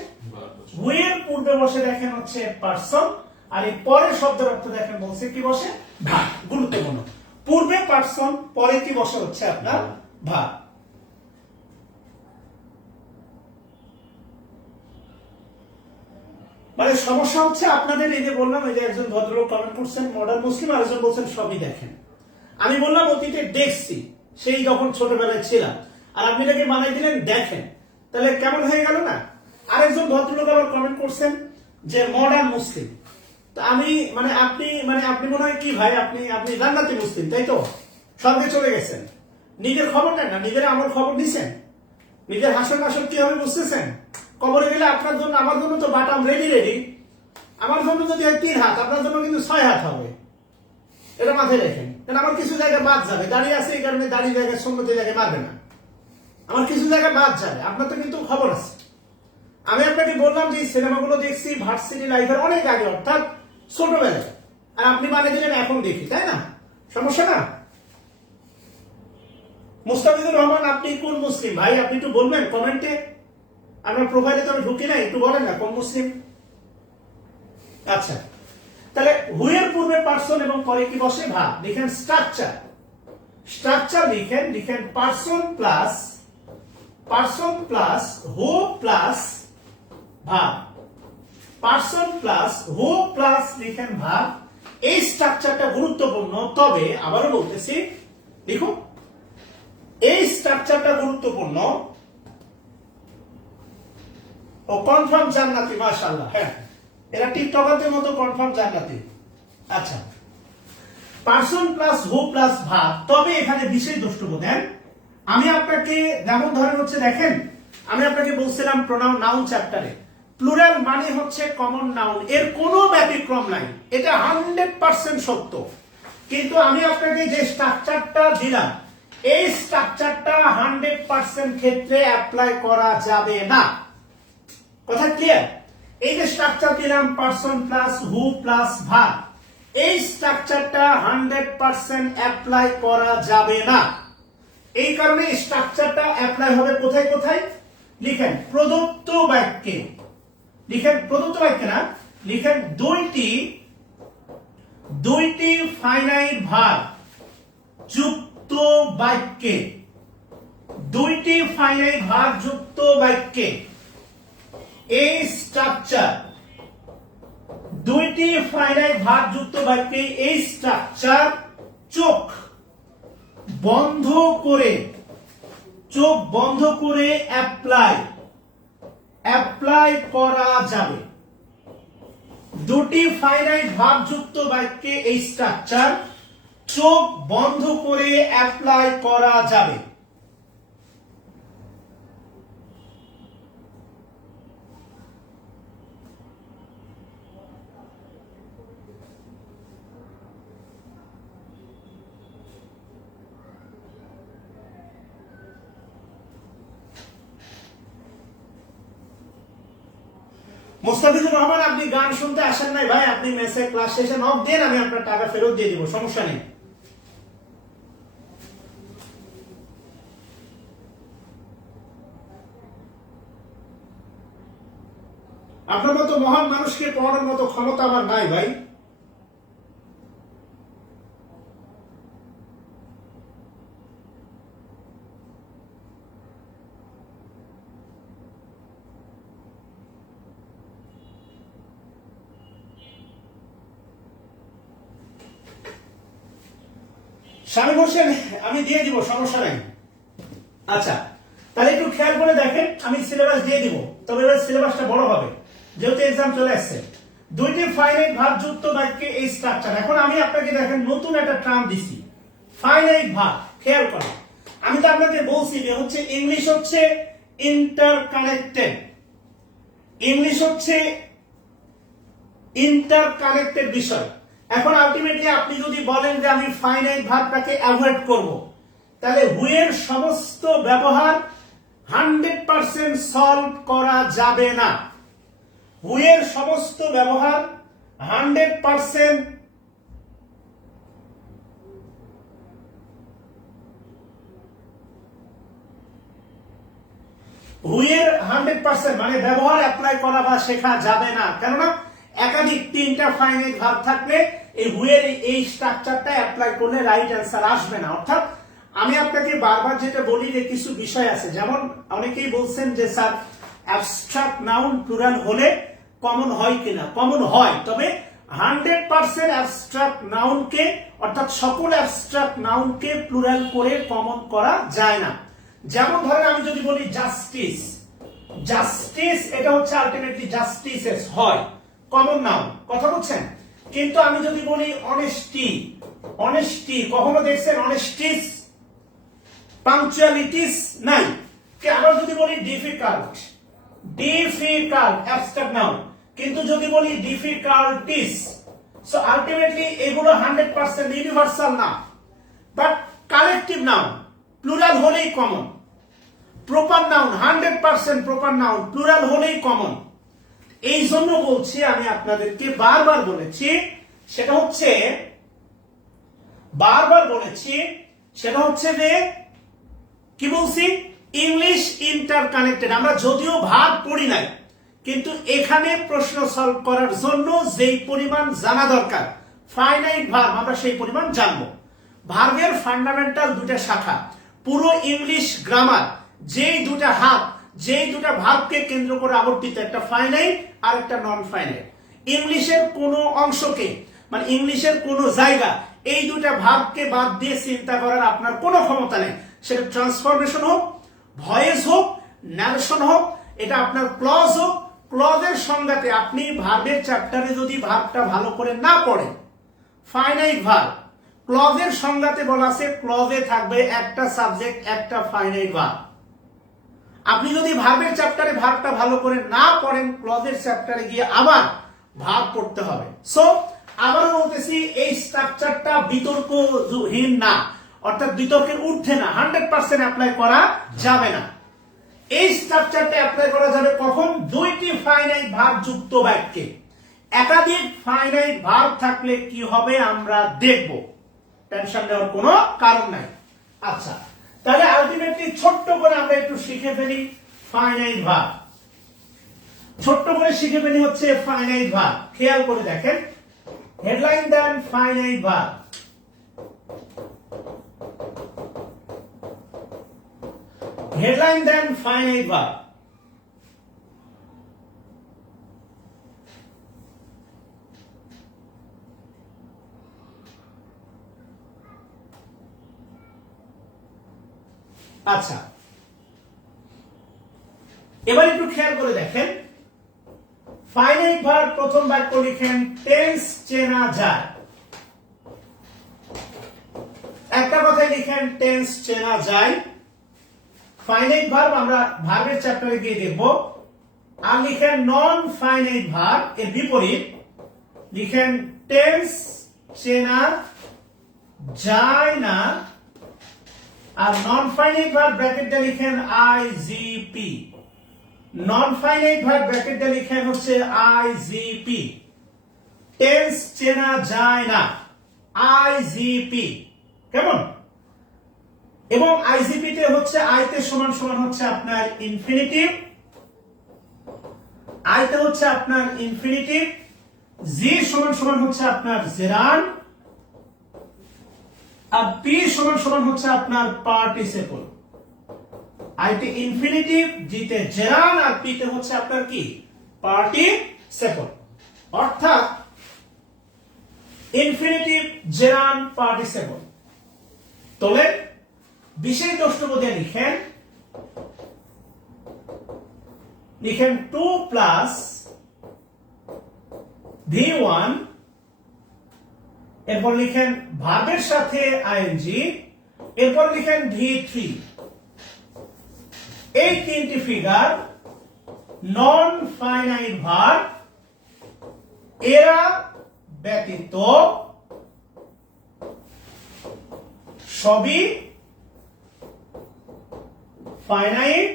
হু এর পূর্বে বসে দেখেন হচ্ছে পার্সন, আর এই পরে শব্দের অর্থ দেখেন বলছে কি বসে, ভার্ব। গুরুত্বপূর্ণ, পূর্বে পার্সন, পরে কি বসে হচ্ছে আপনার ভার্ব। মানে সমস্যা হচ্ছে আপনাদের, এই যে বললাম, এই যে একজন ভদ্রলোক কমেন্ট করছেন মডার্ন মুসলিম, আর একজন বলছেন সবই দেখেন। আমি বললাম অতীতে দেখছি, সেই যখন ছোটবেলায় ছিলাম, আর আপনি এটাকে বানাই দিলেন দেখেন, তাহলে কেমন হয়ে গেল না? আরেকজন ভদ্রলোক আবার কমেন্ট করছেন যে মডার্ন মুসলিম। তো আমি আপনি মনে হয় কি ভাই, আপনি জান্নাতি মুসলিম, তাই তো? স্বর্গে চলে গেছেন, নিজের খবর নেন না, নিজের আমার খবর নিছেন, নিজের হাসন নাসন কি হবে বুঝতেছেন? কবরে গেলে আপনার জন্য আমার জন্য তো বাটাম রেডি রেডি, আমার জন্য যদি হয় 3 হাত, আপনার জন্য কিন্তু 6 হাত হবে, এটা মাথায় রেখেন। কারণ আমার কিছু জায়গায় বাদ যাবে, দাঁড়িয়ে আছে এই কারণে দাঁড়িয়ে জায়গায় সন্ন্যতি জায়গায় মারবে না, আমার কিছু জায়গায় বাদ যাবে, আপনার তো কিন্তু খবর আছে। আমি আপনাকে বললাম যে সিনেমাগুলো দেখছি ভার্সিটি লাইফের অনেক আগে, অর্থাৎ ছোটবেলায়, আর আপনি বানিয়ে দিলেন এখন দেখি, তাই না? সমস্যা না? মুস্তাফিজুর রহমান, আপনি কোন মুসলিম ভাই? আপনি একটু বলবেন কমেন্টে, আপনার প্রোফাইলে তো আমি ঢুকি নাই, একটু বলেন না কোন মুসলিম। আচ্ছা, তাহলে হু এর পূর্বে পার্সন এবং পরে কি বসে, ভার্ব। লিখেন স্ট্রাকচার, স্ট্রাকচার লিখেন person plus who plus verb, person plus who plus লিখেন ভার্ব। এই স্ট্রাকচারটা গুরুত্বপূর্ণ, তবে আবারও বলতেছি, দেখুন এই স্ট্রাকচারটা গুরুত্বপূর্ণ, ও কনফার্ম জান্নাতি, মাশাআল্লাহ। হ্যাঁ, এরা টিকটকারদের মতো কনফার্ম জান্নাতি। আচ্ছা, person plus who plus verb. তবে এখানে বিশেষ দ্রষ্টব্য দেন, আমি আপনাকে যেমন ধরেন হচ্ছে দেখেন, আমি আপনাকে বলছিলাম প্রোনাউন নাউন চ্যাপ্টারে প্লুরাল মানে হচ্ছে কমন নাউন, এর কোনো ব্যতিক্রম নাই, এটা 100% সত্য। কিন্তু আমি আপনাকে যে স্ট্রাকচারটা দিলাম, এই স্ট্রাকচারটা 100% ক্ষেত্রে অ্যাপ্লাই করা যাবে না। কথা ক্লিয়ার? এই যে স্ট্রাকচার দিলাম person plus who plus verb, এই স্ট্রাকচারটা 100% অ্যাপ্লাই করা যাবে না। এই কারণে স্ট্রাকচারটা অ্যাপ্লাই হবে কোথায় কোথায়? লিখেন প্রদত্ত বাক্যে, লিখেন প্রদত্ত বাক্যে না, লিখেন দুইটি ফাইনাইট ভার্ব যুক্ত বাক্যে, দুইটি ফাইনাইট ভার্ব যুক্ত বাক্যে এই স্ট্রাকচার, দুইটি ফাইনাইট ভার্ব যুক্ত বাক্যে এই স্ট্রাকচার চোখ বন্ধ করে, চোখ বন্ধ করে অ্যাপ্লাই করা যাবে। দুটি ফাইনাইট ভার্ব যুক্ত বাক্যে এই স্ট্রাকচার চোখ বন্ধ করে অ্যাপ্লাই করা যাবে। মোস্তাফিজুর রহমান, আপনি গান শুনতে আসেন নাই ভাই, আপনি মেসে ক্লাস শেষে নক দেন, আমি আপনার টাকা ফেরত দিয়ে দিব, সমস্যা নেই। আপনার মতো মহান মানুষকে পড়ানোর মতো ক্ষমতা আমার নাই ভাই। শামীম হোসেন, আমি দিয়ে দিব, সমস্যা নাই। আচ্ছা, তাহলে একটু খেয়াল করে দেখেন, আমি সিলেবাস দিয়ে দিব, তবে এবার সিলেবাসটা বড় হবে যেহেতু এক্সাম চলে আসছে। দুইটি ফাইনাইট ভার্ব যুক্ত বাক্যে এই স্ট্রাকচার। এখন আমি আপনাকে দেখেন নতুন একটা টার্ম দিছি, ফাইনাইট ভার্ব। খেয়াল করেন, আমি তো আপনাকে বলছি যে হচ্ছে ইংলিশ হচ্ছে ইন্টারকানেক্টেড, ইংলিশ হচ্ছে ইন্টারকানেক্টেড বিষয়। এখন আলটিমেটলি আপনি যদি বলেন যে আমি ফাইনাইট ভার্বটাকে অ্যাভয়েড করব, তাহলে হু এর সমস্ত ব্যবহার 100% সলভ করা যাবে না। হু এর সমস্ত ব্যবহার 100% হু এর 100% মানে ব্যবহার অ্যাপ্লাই করা বা শেখা যাবে না। কেননা একাধিক তিনটা ফাইনাইট ভার্ব থাকলে এই হু এর এই স্ট্রাকচারটা অ্যাপ্লাই করলে রাইট অ্যান্সার আসবে না। অর্থাৎ আমি আপনাকে বারবার যেটা বলি যে কিছু বিষয় আছে, যেমন অনেকেই বলছেন যে স্যার অ্যাবস্ট্রাক্ট নাউন প্লুরাল হলে কমন হয় কিনা। কমন হয়, তবে 100% অ্যাবস্ট্রাক্ট নাউনকে অর্থাৎ সকল অ্যাবস্ট্রাক্ট নাউনকে প্লুরাল করে কমন করা যায় না। যেমন ধরেন আমি যদি বলি জাস্টিস, জাস্টিস এটা হচ্ছে আলটিমেটলি জাস্টিসেস হয়, কমন নাউন, কথা বলছেন। কিন্তু আমি যদি বলি অনেস্টি, অনেস্টি কখনো দেখছেন অনেস্টিস? পাংচুয়ালিটিস নাই। আবার যদি বলি ডিফিকাল্ট, ডিফিকাল্ট অ্যাবস্ট্রাক্ট নাউন, কিন্তু যদি বলি ডিফিকাল্টিস, সো আলটিমেটলি এগুলো 100% ইউনিভার্সাল না, বাট কালেকটিভ নাউন প্লুরাল হলেই common. Proper noun 100% proper noun plural হলেই কমন। এই জন্য বলছি, আমি আপনাদেরকে বারবার বলেছি, সেটা হচ্ছে বারবার বলেছি, সেটা হচ্ছে যে কি বলছি, ইংলিশ ইন্টারকানেক্টেড। আমরা যদিও ভার্ব পড়ি নাই, কিন্তু এখানে প্রশ্ন সলভ করার জন্য যেই পরিমাণ জানা দরকার ফাইনাইট ভার্ব, আমরা সেই পরিমাণ জানবো। ভার্বের ফান্ডামেন্টাল দুটা শাখা, পুরো ইংলিশ গ্রামার যেই দুটা হাত, যেই দুটা ভার্বকে কেন্দ্র করে আবর্তিত, একটা ফাইনাইট আর একটা নন ফাইনাইট। ইংলিশের কোন অংশকে মানে ইংলিশের কোন জায়গা এই দুটা ভার্বকে বাদ দিয়ে চিন্তা করার আপনার কোনো ক্ষমতা নেই। সেটা ট্রান্সফরমেশন হোক, ভয়েস হোক, ন্যারেশন হোক, এটা আপনার ক্লজ হোক, ক্লজের সংজ্ঞাতে আপনি ভার্বের চ্যাপ্টারে যদি ভার্বটা ভালো করে না পড়েন, ফাইনাইট ভার্ব ক্লজের সংজ্ঞাতে বলা আছে ক্লজে থাকবে একটা সাবজেক্ট একটা ফাইনাইট ভার্ব। আপনি যদি ভার্বের চ্যাপ্টারে ভার্বটা ভালো করে না পড়েন, ক্লজের চ্যাপ্টারে গিয়ে আবার ভার্ব পড়তে হবে। সো আবারও বলতেছি, এই স্ট্রাকচারটা বিতর্কহীন না, অর্থাৎ বিতর্কের ঊর্ধ্বে না, 100% অ্যাপ্লাই করা যাবে না। এই স্ট্রাকচারটা অ্যাপ্লাই করা যাবে কখন? দুইটি ফাইনাইট ভার্ব যুক্ত বাক্যে। একাধিক ফাইনাইট ভার্ব থাকলে কি হবে আমরা দেখব, টেনশন নেওয়ার কোনো কারণ নাই। আচ্ছা, তাহলে আলটিমেটলি ছোট্ট করে আমরা একটু শিখে ফেলি ফাইনাইট ভার্ব। ছোট্ট করে শিখে ফেলি হচ্ছে ফাইনাইট ভার্ব। খেয়াল করে দেখেন, headline then finite verb. Headline then finite verb. আচ্ছা, এবার একটু খেয়াল করে দেখেন, ফাইনাইট ভার্ব প্রথম বাক্য লিখেন টেন্স চেনা যায়। একটা কথাই লিখেন টেন্স চেনা যায়। ফাইনাইট ভার্ব আমরা ভার্বের চ্যাপ্টারে গিয়ে দেখব। আর লিখেন নন ফাইনাইট ভার্ব এর বিপরীত লিখেন টেন্স চেনা যায় না। আর নন ফাইনাইট ভার্ব ব্র্যাকেট দিয়ে লিখেন আইজিপি। নন ফাইনাইট ভার্ব ব্র্যাকেট দিয়ে লিখেন হচ্ছে আইজিপি। টেন্স চেনা যায় না, আইজিপি। কেমন? এবং আইজিপি তে হচ্ছে আইতে সমান সমান হচ্ছে আপনার ইনফিনিটিভ, আইতে হচ্ছে আপনার ইনফিনিটিভ, জি সমান সমান হচ্ছে আপনার জেরান্ড, আর পি সমান সমান হচ্ছে আপনার পার্টিসিপল। আইতে ইনফিনিটিভ, জিতে জেরান্ড, আর পিতে হচ্ছে আপনার কি? পার্টিসিপল। অর্থাৎ ইনফিনিটিভ, জেরান্ড, পার্টিসিপল। তোলে বিশেষ দ্রষ্টব্য দিয়ে লিখেন 2 প্লাস V1, এরপর লিখেন ভার্বের সাথে আইএনজি, এরপর লিখেন V3। এই তিনটি ফিগার নন ফাইনাইট ভার্ব, এরা ব্যতীত সবই ফাইনাইট,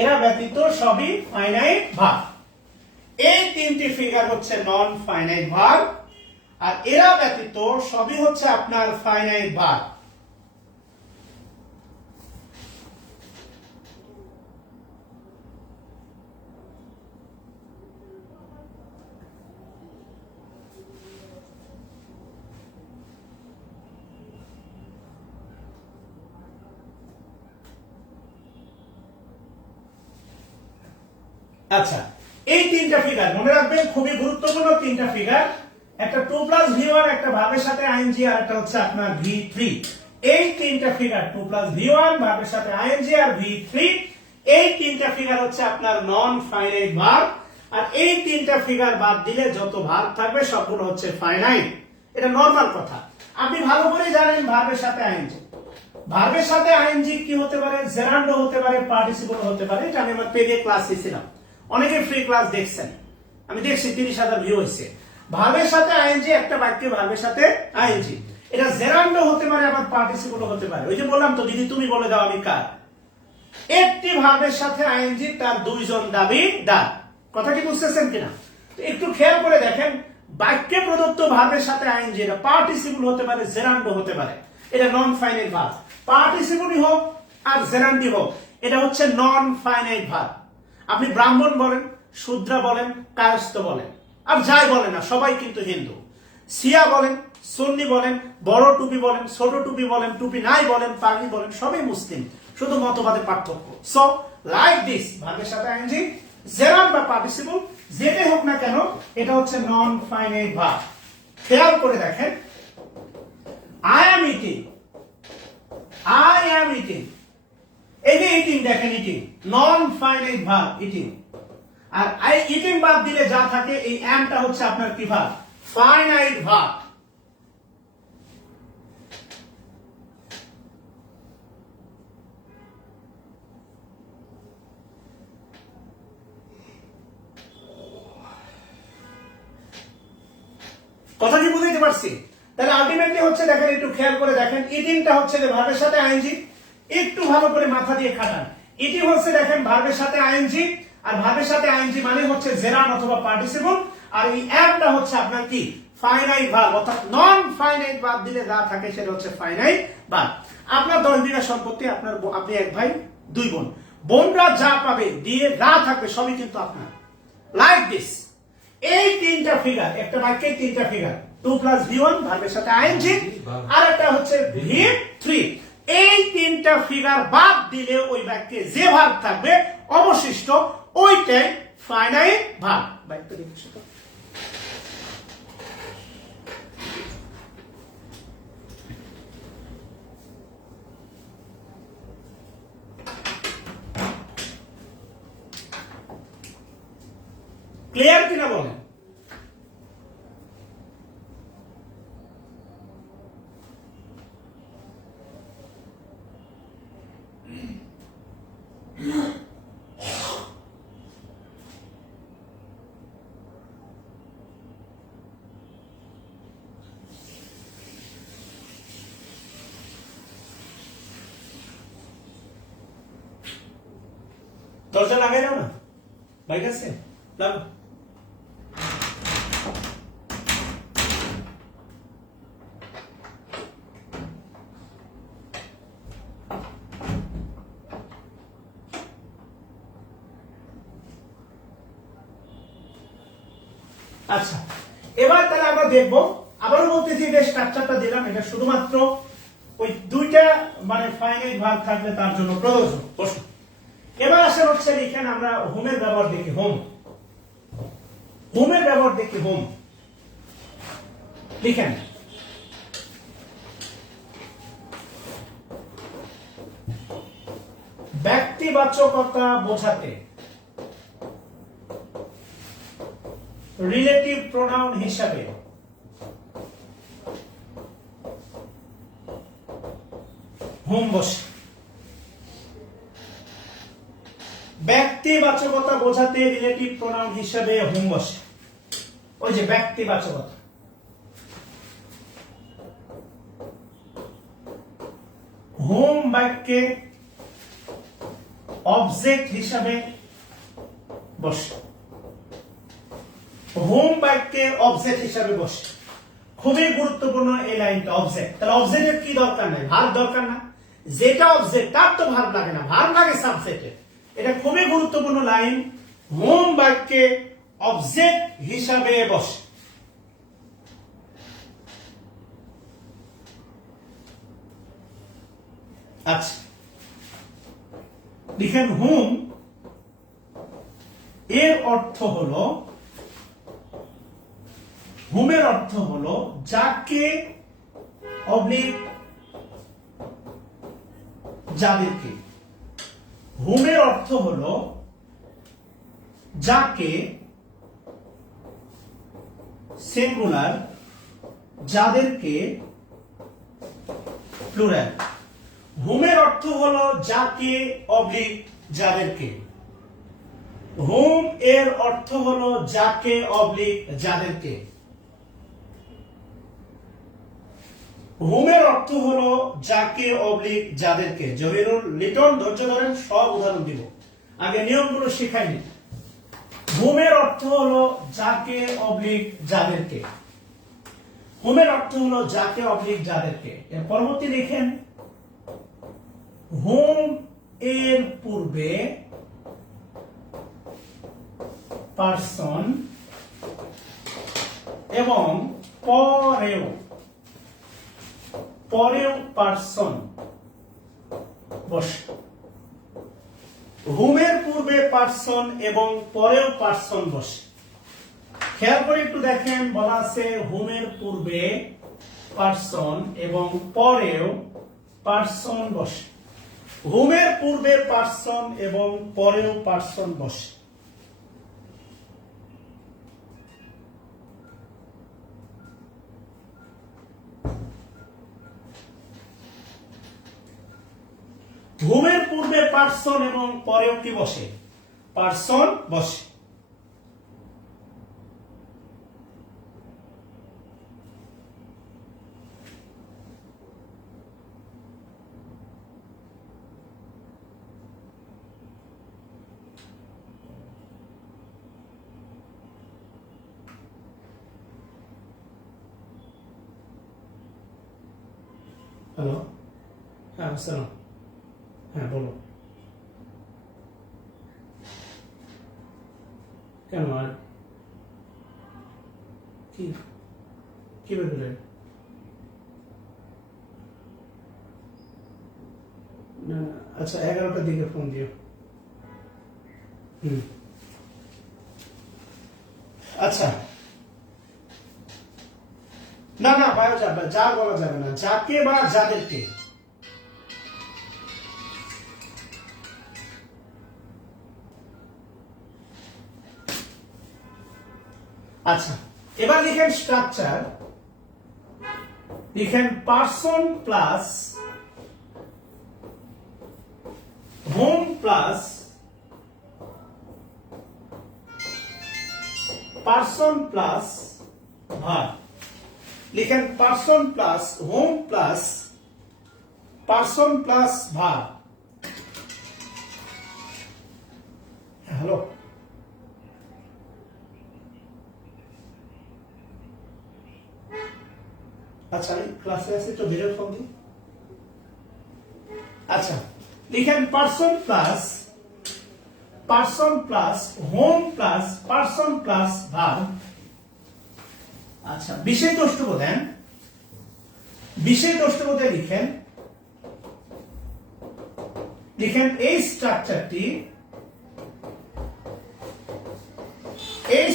এরা ব্যতীত সবই ফাইনাইট ভার্ব। এই তিনটি ফিগার হচ্ছে নন ফাইনাইট ভার্ব, আর এরা ব্যতীত সবই হচ্ছে আপনার ফাইনাইট ভার্ব। আচ্ছা, এই তিনটা ফিগার মনে রাখবেন, খুবই গুরুত্বপূর্ণ তিনটা ফিগার। একটা 2 প্লাস V1, একটা ভার্বের সাথে আইএনজি, আর একটা হচ্ছে আপনার V3। এই তিনটা ফিগার 2 প্লাস V1, ভার্বের সাথে আইএনজি আর V3, এই তিনটা ফিগার হচ্ছে আপনার নন ফাইনাইট ভার্ব। আর এই তিনটা ফিগার বাদ দিলে যত ভার্ব থাকবে সবগুলো হচ্ছে ফাইনাইট। এটা নরমাল কথা, আপনি ভালো করে জানেন। ভার্বের সাথে আইএনজি, ভার্বের সাথে আইএনজি কি হতে পারে? জেরান্ডও হতে পারে, পার্টিসিপল হতে পারে। এটা আমি আমার পেজে ক্লাস দিয়েছিলাম, অনেকে ফ্রি ক্লাস দেখছেন, আমি দেখছি 30,000 ভিউ হয়েছে। ভার্বের সাথে আইএনজি, একটা বাক্যে ভার্বের সাথে আইএনজি, এটা জেরান্ডও হতে পারে, আবার পার্টিসিপলও হতে পারে। ওই যে বললাম তো, দিদি তুমি বলে দাও আমি কার। একটি ভার্বের সাথে আইএনজি, তার দুইজন দাবিদার। কথা কি বুঝতেছেন কিনা? একটু খেয়াল করে দেখেন, বাক্যে প্রদত্ত ভার্বের সাথে আইএনজি, এটা পার্টিসিপল হতে পারে, জেরান্ডও হতে পারে। এটা নন ফাইনাইট ভার্ব। পার্টিসিপলই হোক আর জেরান্ডই হোক, এটা হচ্ছে নন ফাইনাইট ভার্ব। আপনি ব্রাহ্মণ বলেন, শূদ্রা বলেন, কায়স্থ বলেন, আর যাই বলেন না, সবাই কিন্তু হিন্দু। সিয়া বলেন, সুন্নি বলেন, বড় টুপি বলেন, ছোট টুপি বলেন, টুপি নাই বলেন, পাগড়ি বলেন, সবাই মুসলিম, শুধু মতবাদের পার্থক্য। সো লাইক দিস, ভার্বের সাথে আইএনজি, জেরান্ড বা পার্টিসিপল যেটাই হোক না কেন, এটা হচ্ছে নন ফাইনাইট ভার্ব। খেয়াল করে দেখেন, I am eating, I am eating, এই যে ইটিং দেখেন, eating non finite verb eating, আর আই ইটিং বাদ দিলে যা থাকে এই এমটা হচ্ছে আপনার কি ভার্ব? Finite verb. কথা কি বুঝাইতে পারছি? তাহলে আলটিমেটলি হচ্ছে দেখেন, একটু খেয়াল করে দেখেন, ইটিংটা হচ্ছে যে ভার্বের সাথে আইএনজি, একটু ভালো করে মাথা দিয়ে খাটান। ইটিং হচ্ছে দেখেন ভার্বের সাথে আইএনজি, আর ভার্বের সাথে আইএনজি মানে হচ্ছে জেরান অথবা পার্টিসিপল, আর এই এমটা হচ্ছে আপনার কি? ফাইনাইট ভার্ব, অর্থাৎ নন ফাইনাইট ভার্ব দিলে যা থাকে সেটা হচ্ছে ফাইনাইট ভার্ব। আপনার 10 বিঘা সম্পত্তি, আপনি এক ভাই 2 বোন, বোনরা যা পাবে দিয়ে যা থাকবে সবই কিন্তু আপনার। লাইক দিস, এই 3টা ফিগার, একটা বাক্যে 3টা ফিগার, 2 + V1 ভার্বের সাথে আইএনজি, আর একটা হচ্ছে V3, এই 3টা ফিগার বাদ দিলে ওই বাক্যে যে ভার্ব থাকবে অবশিষ্ট ওইটাই ফাইনাইট ভার্ব। বাক্যটা দেখছো তো? ক্লিয়ার কিনা বলেন? দরজা লাগাই দাও না, বাইক আছে লাগো। আচ্ছা, এবার তাহলে আমরা দেখবো, আবারও বলতেছি যে স্ট্রাকচারটা দিলাম, এটা শুধুমাত্র ওই 2টা মানে ফাইনাইট ভার্ব থাকলে তার জন্য প্রযোজ্য প্রশ্ন। এবার আসলে হচ্ছে এখানে আমরা হোমের ব্যবহার দেখি, হোমের ব্যবহার দেখি। হোম লিখেন, ব্যক্তিবাচকতা বোঝাতে রিলেটিভ প্রোনাউন হিসাবে হোম বসে। ব্যক্তিবাচকতা বোঝাতে রিলেটিভ প্রোনাউন হিসাবে হোম বসে। ওই যে ব্যক্তিবাচকতা, হোম বাক্যে অবজেক্ট হিসাবে বসে, হোম বাক্যে অবজেক্ট হিসাবে বসে। খুবই গুরুত্বপূর্ণ এই লাইনটা, অবজেক্ট। তাহলে অবজেক্টের কি দরকার নাই? ভার্ব দরকার না, যেটা অবজেক্ট তার তো ভার্ব লাগে না, ভার্ব লাগে সাবজেক্টে। এটা খুবই গুরুত্বপূর্ণ লাইন, হোম বাক্যে অবজেক্ট হিসাবে বসে। আচ্ছা, লিখেন হোম এর অর্থ হলো, হোমের অর্থ হলো যাকে অবলিক যাদেরকে। হোমের অর্থ হলো যাকে সিঙ্গুলার, যাদেরকে প্লুরাল। হোমের অর্থ হলো যাকে অবলিক যাদেরকে। হোম এর অর্থ হলো যাকে অবলিক যাদেরকে। হোমের অর্থ হলো যাকে অবলিক যাদেরকে। জহিরুল লিটন, ধৈর্য ধরেন, সব উদাহরণ দিব, আগে নিয়মগুলো শিখাই নি। হোমের অর্থ হলো যাকে অবলিক যাদেরকে। হোমের অর্থ হলো যাকে অবলিক যাদেরকে। এর পরবর্তী লিখেন, হোম এর পূর্বে পার্সন এবং পরেও পার্সন বসে। হোমের পূর্বে পার্সন এবং পরেও পার্সন বসে। খেয়াল করে একটু দেখেন, বলা আছে হোমের পূর্বে পার্সন এবং পরেও পার্সন বসে। হুমের পূর্বে পার্সন এবং পরেও পার্সন বসে। হুমের পূর্বে পার্সন এবং পরেও কি বসে? পার্সন বসে। হ্যালো, হ্যাঁ আসসালাম, হ্যাঁ বলো। কেন আর কি কি ব্যাপারে? না, আচ্ছা 11টার দিকে ফোন দিও। আচ্ছা, না না পাওয়া যাবে, যা বলা যাবে না, যাকে বা যাদেরকে। আচ্ছা, এবার লিখেন স্ট্রাকচার, লিখেন person plus whom plus person plus verb. লিখেন person plus whom plus person plus verb. Hello, আচ্ছা আমি ক্লাসে আছি, তো ভিডিও ফোন দিই। আচ্ছা, লিখেন person plus whom plus person plus verb. আচ্ছা, বিশেষ দ্রষ্টব্য দেন, বিশেষ দ্রষ্টব্য দিয়ে লিখেন এই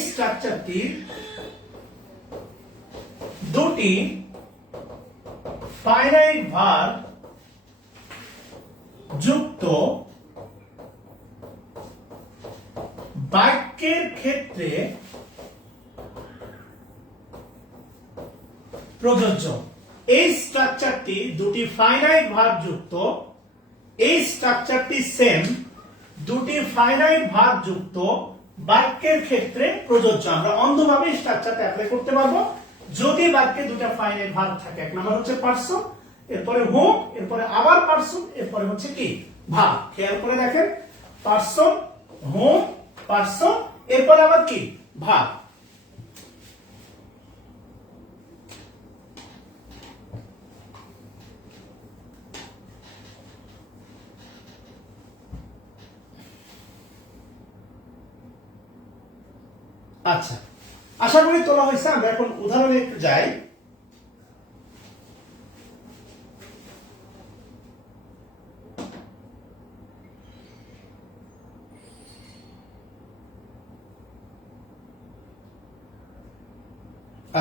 স্ট্রাকচারটি দুটি ফাইনাইট ভার্ব যুক্ত বাক্যের ক্ষেত্রে প্রযোজ্য। এই স্ট্রাকচারটি দুটি ফাইনাইট ভার্ব যুক্ত, এই স্ট্রাকচারটি সেম দুটি ফাইনাইট ভার্ব যুক্ত বাক্যের ক্ষেত্রে প্রযোজ্য। আমরা অন্ধভাবে স্ট্রাকচারটা অ্যাপ্লাই করতে পারবো যদি বাক্যে দুটো ফাইনাইট ভার্ব থাকে। এক নাম্বার হচ্ছে পার্সন, এরপরে হোম, এরপরে আবার পার্সন, এরপরে হচ্ছে কি ভার্ব। খেয়াল করে দেখেন, পার্সন, হোম, পার্সন, এরপরে আবার কি ভার্ব। আচ্ছা, আশা করি তোলা হয়েছে। আমরা এখন উদাহরণে একটু যাই।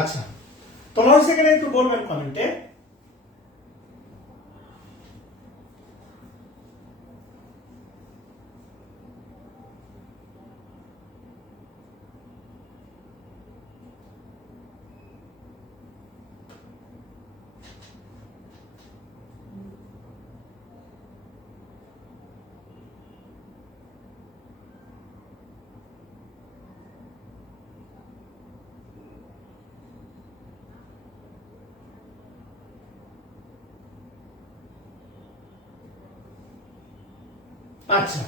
আচ্ছা, তোলা হয়েছে কিনা একটু বলবেন কমেন্টে। আচ্ছা,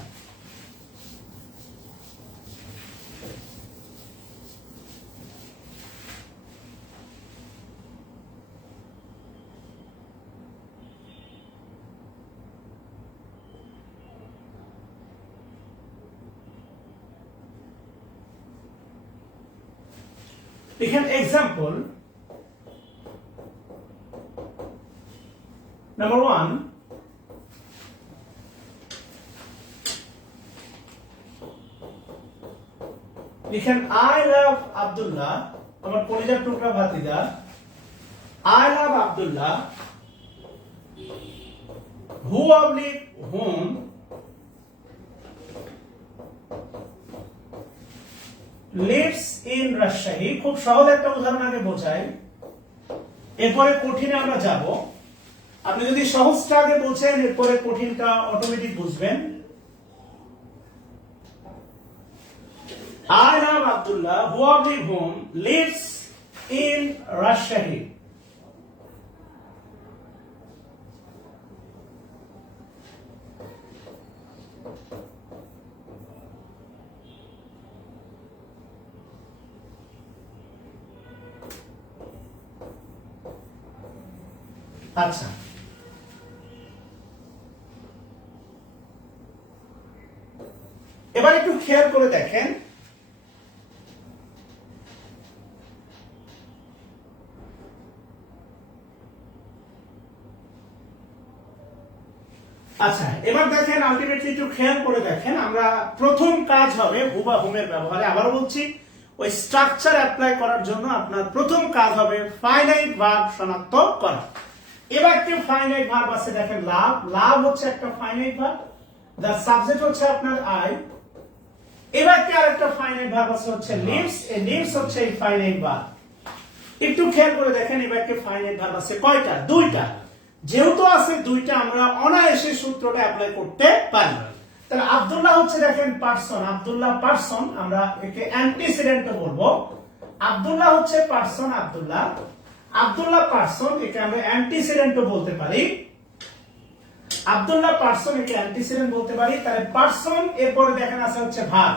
লিখেন এক্সাম্পল নাম্বার 1, লিখেন আই লাভ আব্দুল্লাহ, আমার কলিজার টুকরা ভাতিজা। I love Abdullah who oblique whom lives in Rajshahi. খুব সহজ একটা উদাহরণ আগে বোঝাই, এরপরে কঠিনে আমরা যাব। আপনি যদি সহজটা আগে বোঝেন এরপরে কঠিনটা অটোমেটিক বুঝবেন। I love Abdullah whom lives in Rajshahi. আচ্ছা, এবার একটু খেয়াল করে দেখেন, আচ্ছা এবার দেখেন আলটিমেটলি একটু খেয়াল করে দেখেন, আমরা প্রথম কাজ হবে হু বা হুমের ব্যবহারে। আবারও বলছি, ওই স্ট্রাকচার অ্যাপ্লাই করার জন্য আপনার প্রথম কাজ হবে ফাইনাইট ভার্ব শনাক্ত করা। এবার একটি ফাইনাইট ভার্ব আছে, দেখেন লাভ। লাভ হচ্ছে একটা ফাইনাইট ভার্ব, দা সাবজেক্ট হচ্ছে আপনার আই। এবার কি আরেকটা ফাইনাইট ভার্ব আছে হচ্ছে লিভস। এই লিভস হচ্ছে এই ফাইনাইট ভার্ব। একটু খেয়াল করে দেখেন, এবার কি ফাইনাইট ভার্ব আছে কয়টা? দুইটা। যেহেতু আছে দুইটা, আমরা অনায়াসে সূত্রটা অ্যাপ্লাই করতে পারি। তাহলে আব্দুল্লাহ হচ্ছে দেখেন পারসন, আব্দুল্লাহ পারসন, আমরা একে অ্যান্টিসিডেন্ট বলবো। আব্দুল্লাহ হচ্ছে পারসন, আব্দুল্লাহ আব্দুল্লাহ পারসন, একে আমরা অ্যান্টিসিডেন্ট বলতে পারি। আব্দুল্লাহ পারসন, একে অ্যান্টিসিডেন্ট বলতে পারি। তাহলে পারসন এরপরে দেখেন আছে হচ্ছে ভার্ব।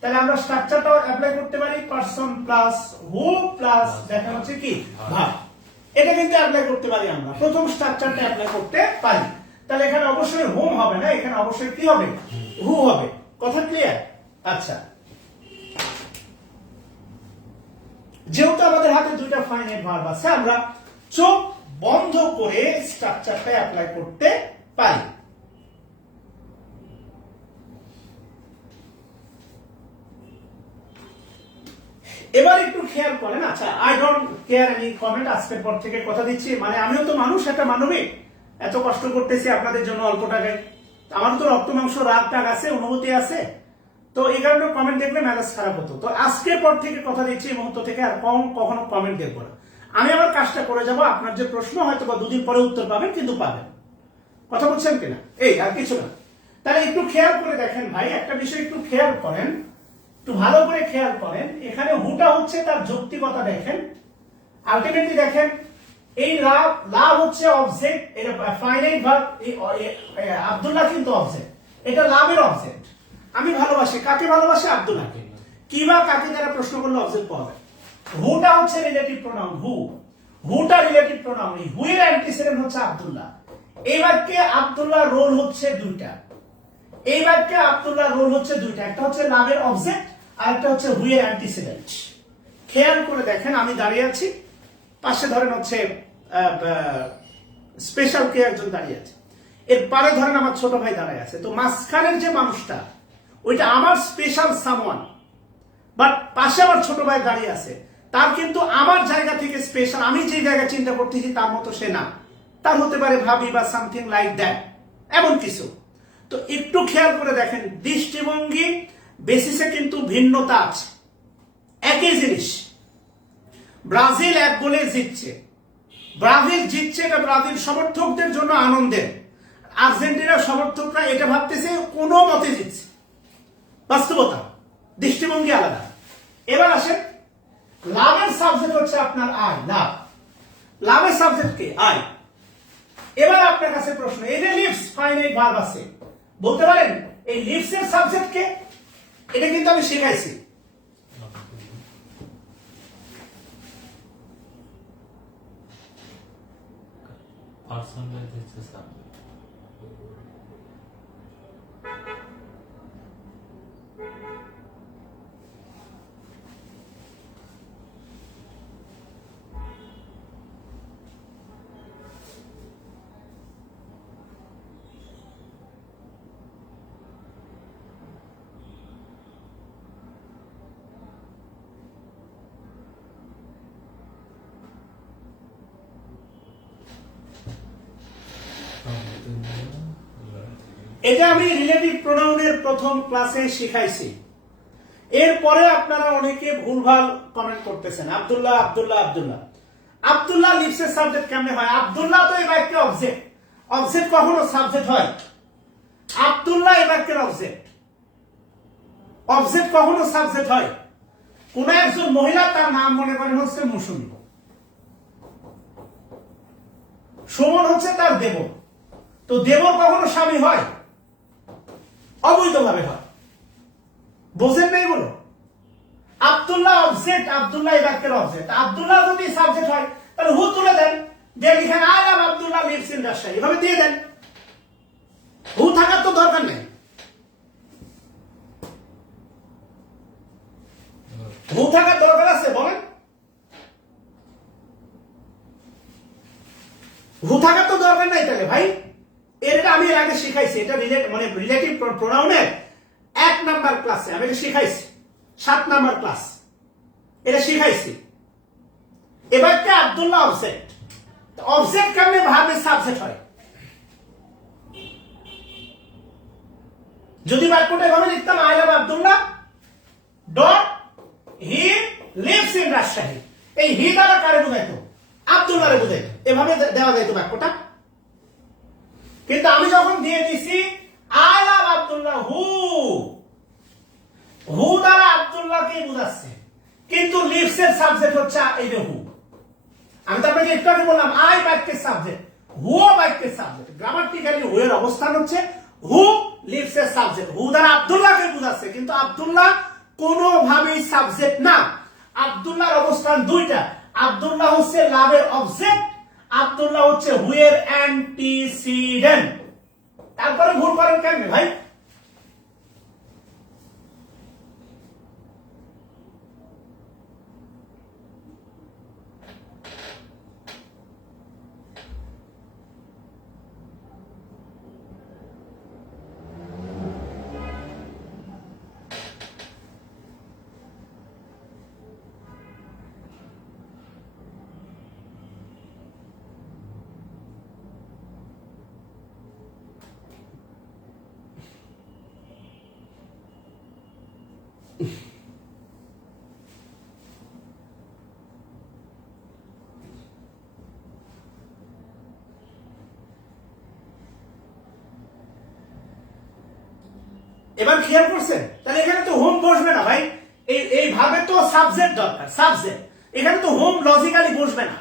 তাহলে আমরা স্ট্রাকচারটাও অ্যাপ্লাই করতে পারি, পারসন প্লাস হু প্লাস দেখেন হচ্ছে কি ভার্ব। এটা কিন্তু অ্যাপ্লাই করতে পারি, আমরা প্রথম স্ট্রাকচারটা অ্যাপ্লাই করতে পারি। তাহলে এখানে অবশ্যই হোম হবে না, এখানে অবশ্যই কি হবে? হু হবে। কথা ক্লিয়ার? আচ্ছা, যেহেতু আমাদের হাতে দুইটা ফাইনাইট ভার্ব আছে, আমরা চোখ বন্ধ করে স্ট্রাকচারটা অ্যাপ্লাই করতে পারি। এবার একটু খেয়াল করেন। আচ্ছা, I don't care any comment, আজকের পর থেকে কথা দিচ্ছি, মানে আমিও তো মানুষ, একটা মানবিক, এত কষ্ট করতেছি আপনাদের জন্য অল্প টাকায়। আমার তো রক্ত মাংস রাগ টাগ আছে, অনুভূতি আছে, তো এই কারণে কমেন্ট দেখলে মেজাজ খারাপ হতো। তো আজকের পর থেকে কথা দিচ্ছি, এই মুহূর্ত থেকে আর কখনো কমেন্ট দেখবো না। আমি আমার কাজটা করে যাব। আপনার যে প্রশ্ন হয়তো বা দুদিন পরে উত্তর পাবেন, কিন্তু পাবেন। কথা বলছেন কিনা? এই আর কিছু না। তাহলে একটু খেয়াল করে দেখেন ভাই, একটা বিষয় একটু খেয়াল করেন, একটু ভালো করে খেয়াল করেন। এখানে হুটা হচ্ছে তার যৌক্তিকতা দেখেন। আলটিমেটলি দেখেন, এই লাভ হচ্ছে অবজেক্ট, এটা ফাইনাইট ভার্ব। আব্দুল্লাহ কিন্তু অবজেক্ট, এটা লাভের অবজেক্ট। আমি ভালোবাসি, কাকে ভালোবাসি? আব্দুল্লাহকে। কিবা কাকে দ্বারা প্রশ্ন করলে অবজেক্ট পাওয়া যায়। হুটা হচ্ছে রিলেটিভ প্রোনাউন, হুটা রিলেটিভ প্রোনাউন। হু এর অ্যান্টিসিডেন্ট হচ্ছে আব্দুল্লাহ। এই বাক্যে আব্দুল্লাহ রোল হচ্ছে দুইটা। এই বাক্যে আব্দুল্লাহ রোল হচ্ছে দুইটা, একটা হচ্ছে লাভের অবজেক্ট আর একটা হচ্ছে হু এর অ্যান্টিসিডেন্ট। খেয়াল করে দেখেন, আমি দাঁড়িয়ে আছি, পাশে ধরেন হচ্ছে স্পেশাল কে একজন দাঁড়িয়ে আছে, এর পারে ধরেন আমার ছোট ভাই দাঁড়িয়ে আছে। তো মাঝখানের যে মানুষটা, ওইটা আমার স্পেশাল সামওয়ান, বাট পাশে আমার ছোট ভাই দাঁড়িয়ে আছে, তার কিন্তু আমার জায়গা থেকে স্পেশাল, আমি যে জায়গা চিন্তা করতেছি তার মতো সে না, তার হতে পারে ভাবি বা সামথিং লাইক দ্যাট, এমন কিছু। তো একটু খেয়াল করে দেখেন, দৃষ্টিভঙ্গি বেসিসে কিন্তু ভিন্নতা আছে। একই জিনিস, ব্রাজিল 1 গোলে জিতছে, ব্রাজিল জিতছে, এটা ব্রাজিল সমর্থকদের জন্য আনন্দের। আর্জেন্টিনার সমর্থকরা এটা ভাবতেছে কোনো মতে জিতছে। বাস্তবতা, দৃষ্টিভঙ্গি আলাদা। এবার আসেন, লাভের সাবজেক্ট হচ্ছে আপনার আই, লাভ, লাভের সাবজেক্ট কে? আই। এবার আপনার কাছে প্রশ্ন, এই যে লিভস ফাইনাইট ভার্ব আছে, বলতে পারেন এই লিভস এর সাবজেক্ট কে? এটা কিন্তু আমি শেখাইছি। এটা আমি রিলেটিভ প্রোনাউনের প্রথম ক্লাসে শিখাইছি। এরপরে আপনারা অনেকে ভুলভাল কমেন্ট করতেছেন, আব্দুল্লাহ আব্দুল্লাহ আব্দুল্লাহ। আব্দুল্লাহ লিপসের সাবজেক্ট কেমনে হয়? আব্দুল্লাহ তো এই বাক্যে অবজেক্ট, অবজেক্ট কখনো সাবজেক্ট হয়? আব্দুল্লাহ এই বাক্যের অবজেক্ট, অবজেক্ট কখনো সাবজেক্ট হয়? কোন একজন মহিলা, তার নাম মনে করেন হচ্ছে মৌসুমী, সুমন হচ্ছে তার দেবর, তো দেবর কখনো স্বামী হয়? অবৈধভাবে হয়। বোঝেন নাই বলো? আব্দুল্লাহ অবজেক্ট, আব্দুল্লাহ এই বাক্যের অবজেক্ট। আব্দুল্লাহ যদি সাবজেক্ট হয় তাহলে হু তুলে দেন, দিয়ে লিখেন I am Abdullah lives in Rajshahi, এভাবে দিয়ে দেন। হু থাকার তো দরকার নেই। হু থাকার দরকার আছে বলেন? হু থাকার তো দরকার নাই তাহলে ভাই। এটা আমি এর আগে শিখাইছি, এটা মানে রিলেটিভ প্রোনাউনের 1 নাম্বার ক্লাসে আমি এটা শিখাইছি, 7 নাম্বার ক্লাস এটা শিখাইছি। এবার কে আব্দুল্লাহ অবজেক্ট, অবজেক্ট কেমনে ভাবে সাবজেক্ট হয়? যদি বাক্যটা এভাবে লিখতাম I love Abdullah dot he lives in Rajshahi, এই হি দ্বারা কারে বোঝাইতো? আব্দুল্লাহরে বোঝাইতো, এভাবে দেওয়া যাইতো বাক্যটা। কিন্তু আমি যখন দিয়ে দিছি আই লাভ আব্দুল্লাহ হু, হু দ্বারা আব্দুল্লাহকে বোঝাচ্ছে, কিন্তু লিভস এর সাবজেক্ট হচ্ছে এই যে হু। আমি তো আপনাকে একটু আগে বললাম আই বাক্যের সাবজেক্ট, হু বাক্যের সাবজেক্ট। গ্রামাটিক্যালি হু এর অবস্থান হচ্ছে হু লিভস এর সাবজেক্ট, হু দ্বারা আব্দুল্লাহকে বোঝাচ্ছে, কিন্তু আব্দুল্লাহ কোনোভাবেই সাবজেক্ট না। আব্দুল্লাহর অবস্থান দুইটা, আব্দুল্লাহ হচ্ছে লাভের অবজেক্ট, আব্দুল্লাহ হচ্ছে হু এর অ্যান্টিসিডেন্ট। তারপরে ভুল করেন কেন ভাই? এবার খেয়াল করছেন? তাহলে এখানে তো হোম বসবে না ভাই, এই ভাবে তো সাবজেক্ট দরকার, সাবজেক্ট। এখানে তো হোম লজিক্যালি বসবে না।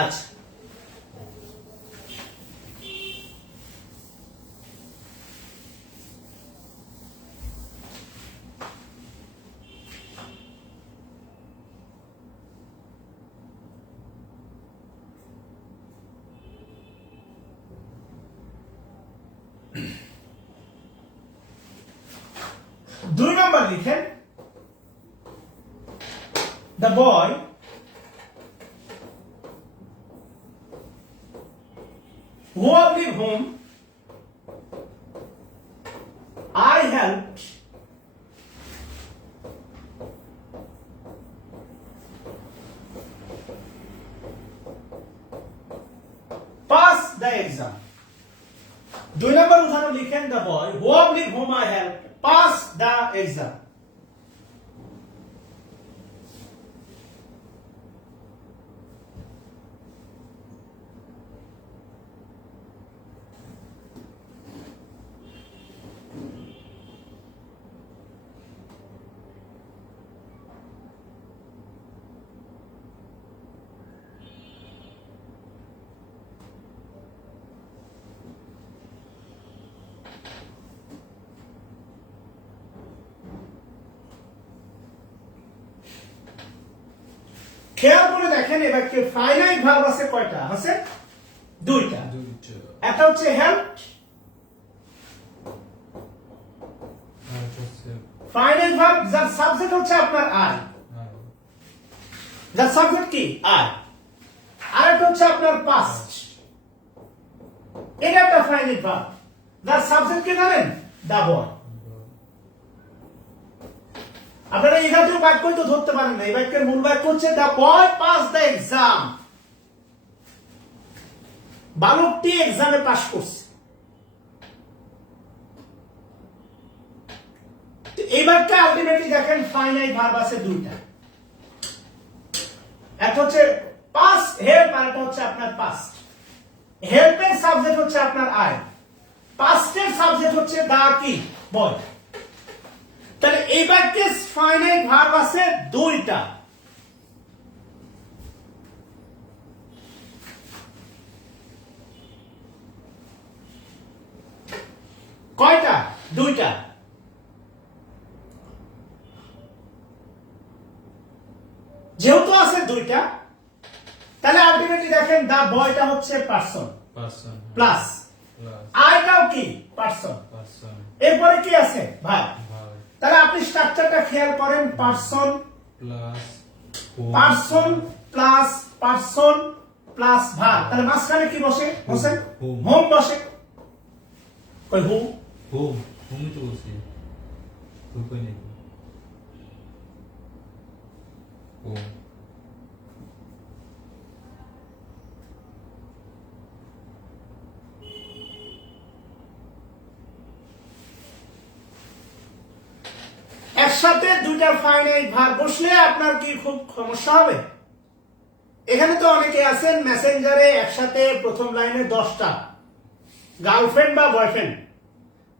আচ্ছা, দুই নম্বর লিখেন the boy whom I helped pass the exam. 2 নম্বর উদাহরণ লিখেন the boy whom I helped pass the exam. খেয়াল করে দেখেন এবার কি ফাইনাইট ভার্ব আছে কয়টা? আছে দুইটা। একটা হচ্ছে হেল্প, ফাইনাইট ভার্ব যার সাবজেক্ট হচ্ছে আপনার আই, যার সাবজেক্ট কি আই। আর একটা হচ্ছে আপনার পাস্ট, এটা একটা ফাইনাইট ভার্ব যার সাবজেক্ট কি জানেন? দা বয়। আপনারা এই জাতীয় বাক্যই তো ধরতে পারেন না। এই বাক্যের মূল বাক্য হচ্ছে the boy pass the exam. বালকটি এক্সামে পাস করছে। এই বাক্যে আলটিমেটলি দেখেন ফাইনাইট ভার্ব আছে দুইটা, একটা হচ্ছে পাস হেল্প আর একটা হচ্ছে আপনার পাস্ট। হেল্পের সাবজেক্ট হচ্ছে আপনার আই, পাস্টের সাবজেক্ট হচ্ছে দা কি বয়। তাহলে এই বাক্যে ফাইনাইট ভার্ব আছে দুইটা। কয়টা? দুইটা। যেহেতু আছে দুইটা, তাহলে আলটিমেটলি দেখেন দা বয়টা হচ্ছে পারসন প্লাস আইটাও কি পারসন, এরপরে কি আছে ভার্ব। তাহলে আপনি স্ট্রাকচারটা খেয়াল করেন, person person plus person plus verb. তাহলে মাঝখানে কি বসে? হোসেন হোম বসে। কই হু হোম হোমই তো বলছি, হু কই নেই হোম। একসাথে দুইটা ফাইনাইট ভার্ব বসলে আপনার কি খুব সমস্যা হবে? এখানে তো অনেকে আছেন মেসেঞ্জারে একসাথে প্রথম লাইনে 10টা গার্লফ্রেন্ড বা বয়ফ্রেন্ড,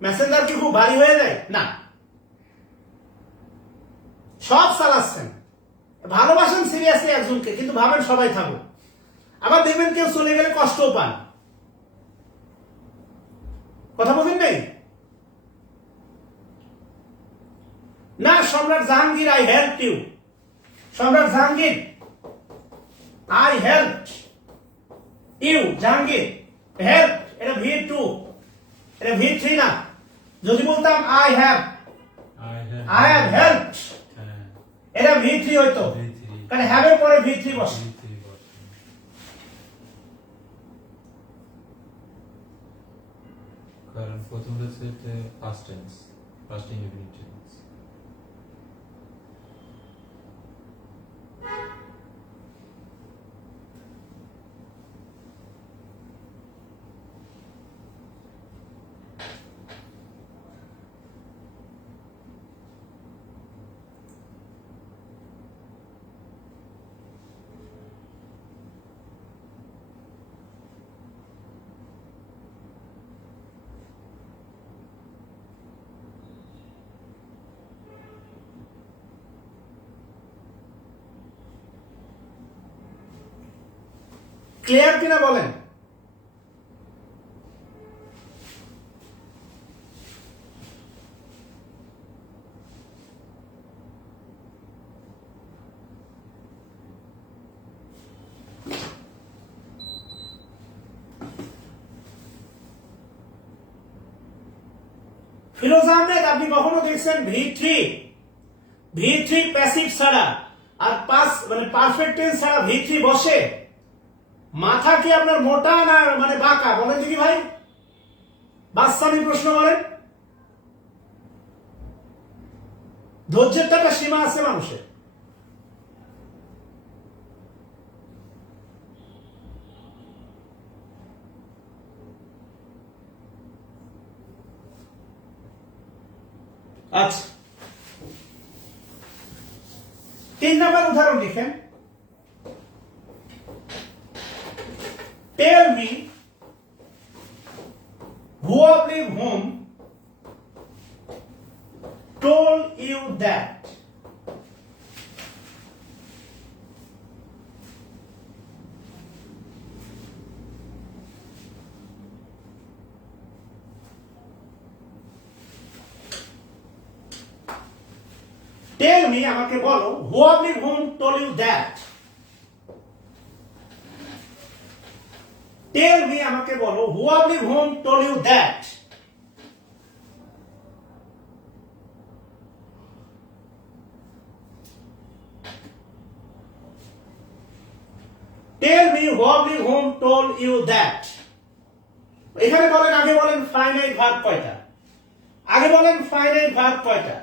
মেসেঞ্জার কি খুব ভারী হয়ে যায়? না, সব চালাচ্ছেন, ভালোবাসেন সিরিয়াসলি একজনকে, কিন্তু ভাবেন সবাই থাকুক। আবার দেখবেন কেউ চলে গেলে কষ্টও পান। কথা বলেন নেই না? সম্রাট জাহাঙ্গীর আই হেল্প ইউ, সম্রাট Jahangir I help you, Jahangir help, এটা V2, এটা V3 না। যদি বলতাম আই হ্যাভ হেল্প, এটা V3 হইতো, কারণ হ্যাভ এর পরে V3 বসে। কারণ প্রথমটা হচ্ছে past tense, past indefinite tense. Clear কিনা বলেন? ফিরোজ আহমেদ, আপনি কখনো দেখছেন V3 প্যাসিভ ছাড়া আর পাস মানে পারফেক্ট টেন্স ছাড়া V3 বসে? মাথা কি আপনার মোটা না মানে বাঁকা? বলেন দেখি ভাই, বাচ্চামি প্রশ্ন করেন। ধৈর্যের তো একটা সীমা আছে মানুষের। আচ্ছা, 3 নম্বর উদাহরণ লিখেন। Tell me who of whom told you that? Tell me, আমাকে বলো, who of whom told you that? Tell me, আমাকে বলো, who of whom told you that? Tell me, who of whom told you that? এখানে বলেন, আগে বলেন finite verb কয়টা? আগে বলেন ফাইনাইট ভার্ব কয়টা?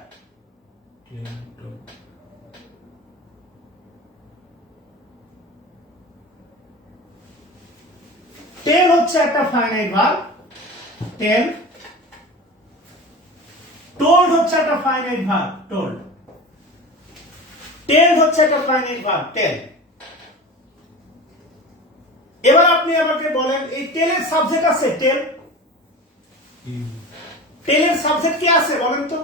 হচ্ছে একটা ফাইনাইট ভার্ব টেল, টোল্ড হচ্ছে একটা ফাইনাইট ভার্ব টোল্ড, টেল হচ্ছে একটা ফাইনাইট ভার্ব টেল। এবার আপনি আমাকে বলেন এই টেলের সাবজেক্ট আছে? টেল, টেলের সাবজেক্ট কি আছে বলেন তো?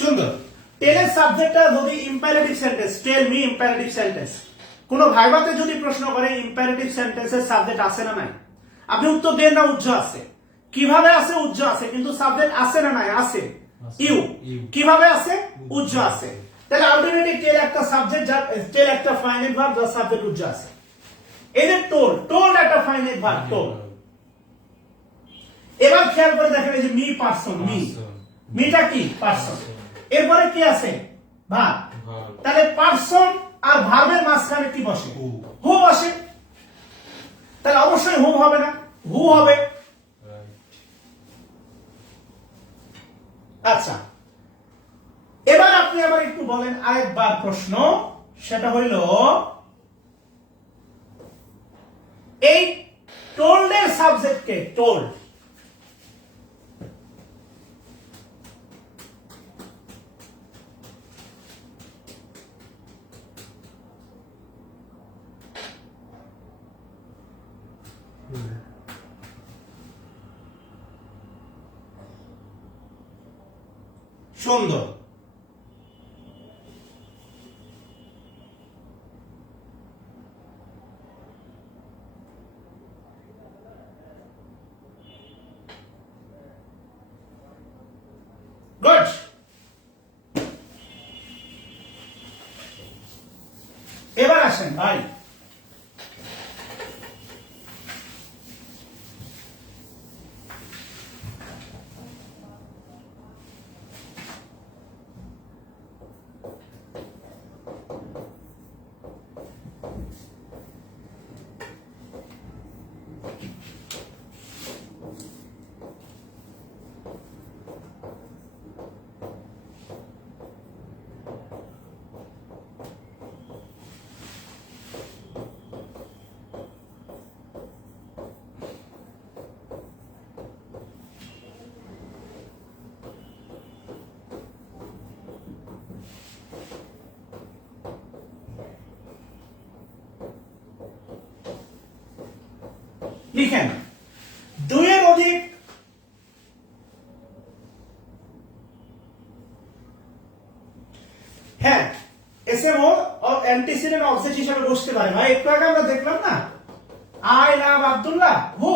সুন্দর। টেলের সাবজেক্টটা যদি imperative sentence, tell me imperative sentence, কোন ভাইভাতে যদি প্রশ্ন করে ইম্পারেটিভ সেন্টেন্সের সাবজেক্ট আছে না নাই, আপনি উত্তর দেন না উজ্জ আছে। কিভাবে আছে? উজ্জ আছে, কিন্তু সাবজেক্ট আছে না নাই? আছে। ইউ কিভাবে আছে? উজ্জ আছে। তাহলে আলটিমেটলি টেল একটা সাবজেক্ট, যার টেল একটা ফাইনাইট ভার্ব যার সাবজেক্ট উজ্জ আছে। এই যে টোল, টোল একটা ফাইনাইট ভার্ব টোল। এবার খেয়াল করে দেখেন এই যে মি পারসন, মি, মিটা কি? পারসন। এরপরে কি আছে? ভার্ব। তাহলে পারসন আর ভার্বের মাঝখানে কি বসে? হু বসে। তাহলে অবশ্যই হু হবে না, হু হবে। আচ্ছা, এবার আপনি আবার একটু বলেন আরেকবার প্রশ্ন, সেটা হইল এই টোল্ডের সাবজেক্ট কে? টোল্ড। সুন্দর। গুড। এবার আসেন ভাই, লিখেন দুইয়ের অধিক, হ্যাঁ এসএমও অ্যান্টিসিডেন্ট অবজেক্ট হিসেবে বসতে পারে। ভাই একটু আগে আমরা দেখলাম না, আই লাভ আব্দুল্লাহ, হু,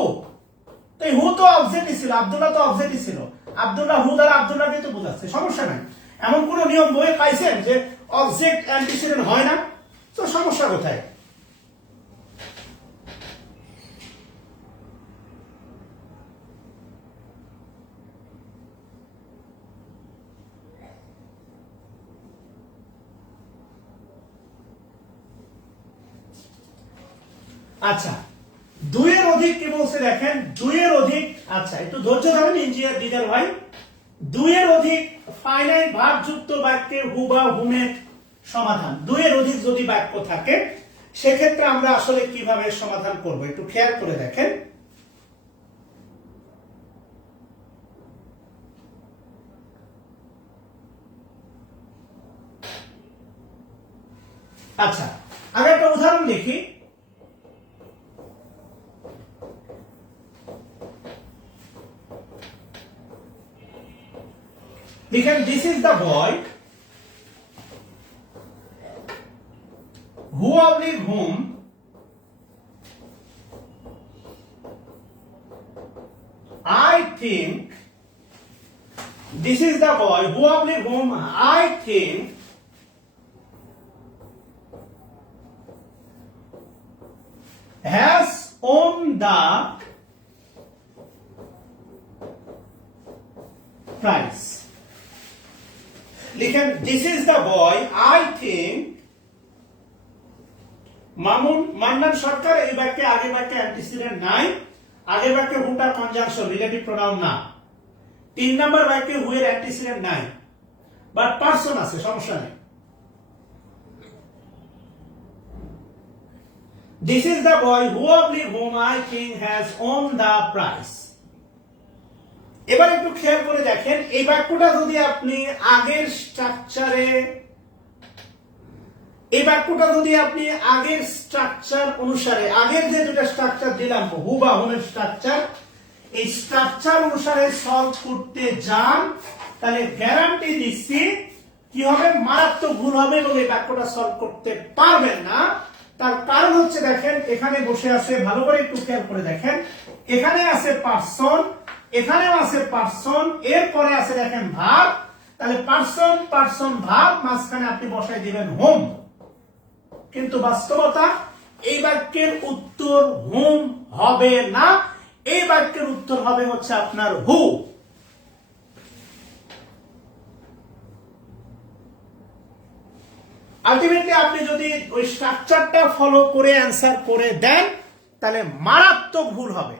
তো হু তো অবজেক্টই ছিল, আব্দুল্লাহ তো অবজেক্টই ছিল। আব্দুল্লাহ হু দ্বারা আব্দুল্লাহকে তো বোঝাচ্ছে, সমস্যা নাই। এমন কোন নিয়ম বইয়ে পাইছেন যে অবজেক্ট অ্যান্টিসিডেন্ট হয় না? তো সমস্যা কোথায়? আচ্ছা, দুইয়ের অধিক কি বলছে দেখেন, দুইয়ের অধিক, আচ্ছা একটু ধৈর্য ধরেন ইঞ্জিনিয়ার দিদার ভাই। দুইয়ের অধিক ফাইনাইট ভার্ব যুক্ত বাক্যে হু বা হুমের সমাধান, দুইয়ের অধিক যদি বাক্য থাকে সেক্ষেত্রে আমরা আসলে কিভাবে সমাধান করব একটু খেয়াল করে দেখেন। আচ্ছা, আগে একটা উদাহরণ দেখি। লিখেন this is the boy who oblique whom I think, this is the boy who oblique whom I think has won the prize. লিখেন this is the boy I think Mannan Sarkar. এই বাক্যে আগে বাক্যে অ্যান্টিসিডেন্ট নাই, আগে বাক্যে হুটা কনজাংশন রিলেটিভ প্রোনাউন না। 3 নম্বর বাক্যে হু এর অ্যান্টিসিডেন্ট নাই, বাট পারসন আছে, সমস্যা নেই। This is the boy whom I think has won the prize. এবার একটু খেয়াল করে দেখেন, এই বাক্যটা যদি আপনি আগের স্ট্রাকচারে, এই বাক্যটা যদি আপনি আগের স্ট্রাকচার অনুসারে, আগের যে দুটো স্ট্রাকচার দিলাম হু বা হোমের স্ট্রাকচার, এই স্ট্রাকচার অনুসারে সলভ করতে যান, তাহলে গ্যারান্টি দিচ্ছি কি হবে, মারাত্মক ভুল হবে এবং এই বাক্যটা সলভ করতে পারবেন না। তার কারণ হচ্ছে দেখেন, এখানে বসে আছে, ভালো করে একটু খেয়াল করে দেখেন, এখানে আছে পারসন, এখানেও আছে পারসন, এরপরে আছে দেখেন ভার্ব। তাহলে পারসন পারসন ভার্ব, মাঝখানে আপনি বসাই দিবেন হোম। কিন্তু বাস্তবতা এই বাক্যের উত্তর হোম হবে না, এই বাক্যের উত্তর হবে হচ্ছে আপনার হু। আলটিমেটলি আপনি যদি ওই স্ট্রাকচারটা ফলো করে অ্যান্সার করে দেন, তাহলে মারাত্মক ভুল হবে।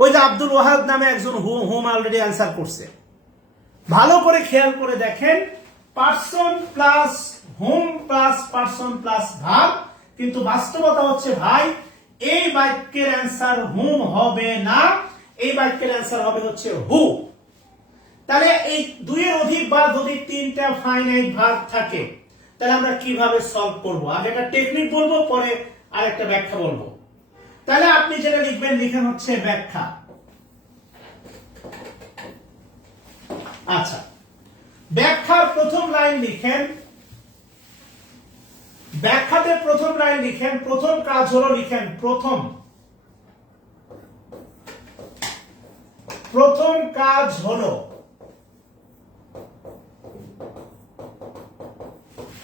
ওই যে আব্দুল ওয়াহাব নামে একজন হোম অলরেডি অ্যান্সার করছে, ভালো করে খেয়াল করে দেখেন, person plus whom plus person plus verb, কিন্তু বাস্তবতা হচ্ছে ভাই এই বাক্যের অ্যান্সার হোম হবে না, এই বাক্যের অ্যান্সার হবে হচ্ছে হু। তাহলে এই দুইয়ের অধিক বা যদি 3টা ফাইনাইট ভার্ব থাকে, তাহলে আমরা কিভাবে সলভ করব? আগে একটা টেকনিক বলবো, পরে আরেকটা ব্যাখ্যা বলবো। তাহলে আপনি যেটা লিখবেন, লিখেন হচ্ছে ব্যাখ্যা। আচ্ছা, ব্যাখ্যার প্রথম লাইন লিখেন, ব্যাখ্যাতে প্রথম লাইন লিখেন, প্রথম কাজ হলো লিখেন প্রথম কাজ হলো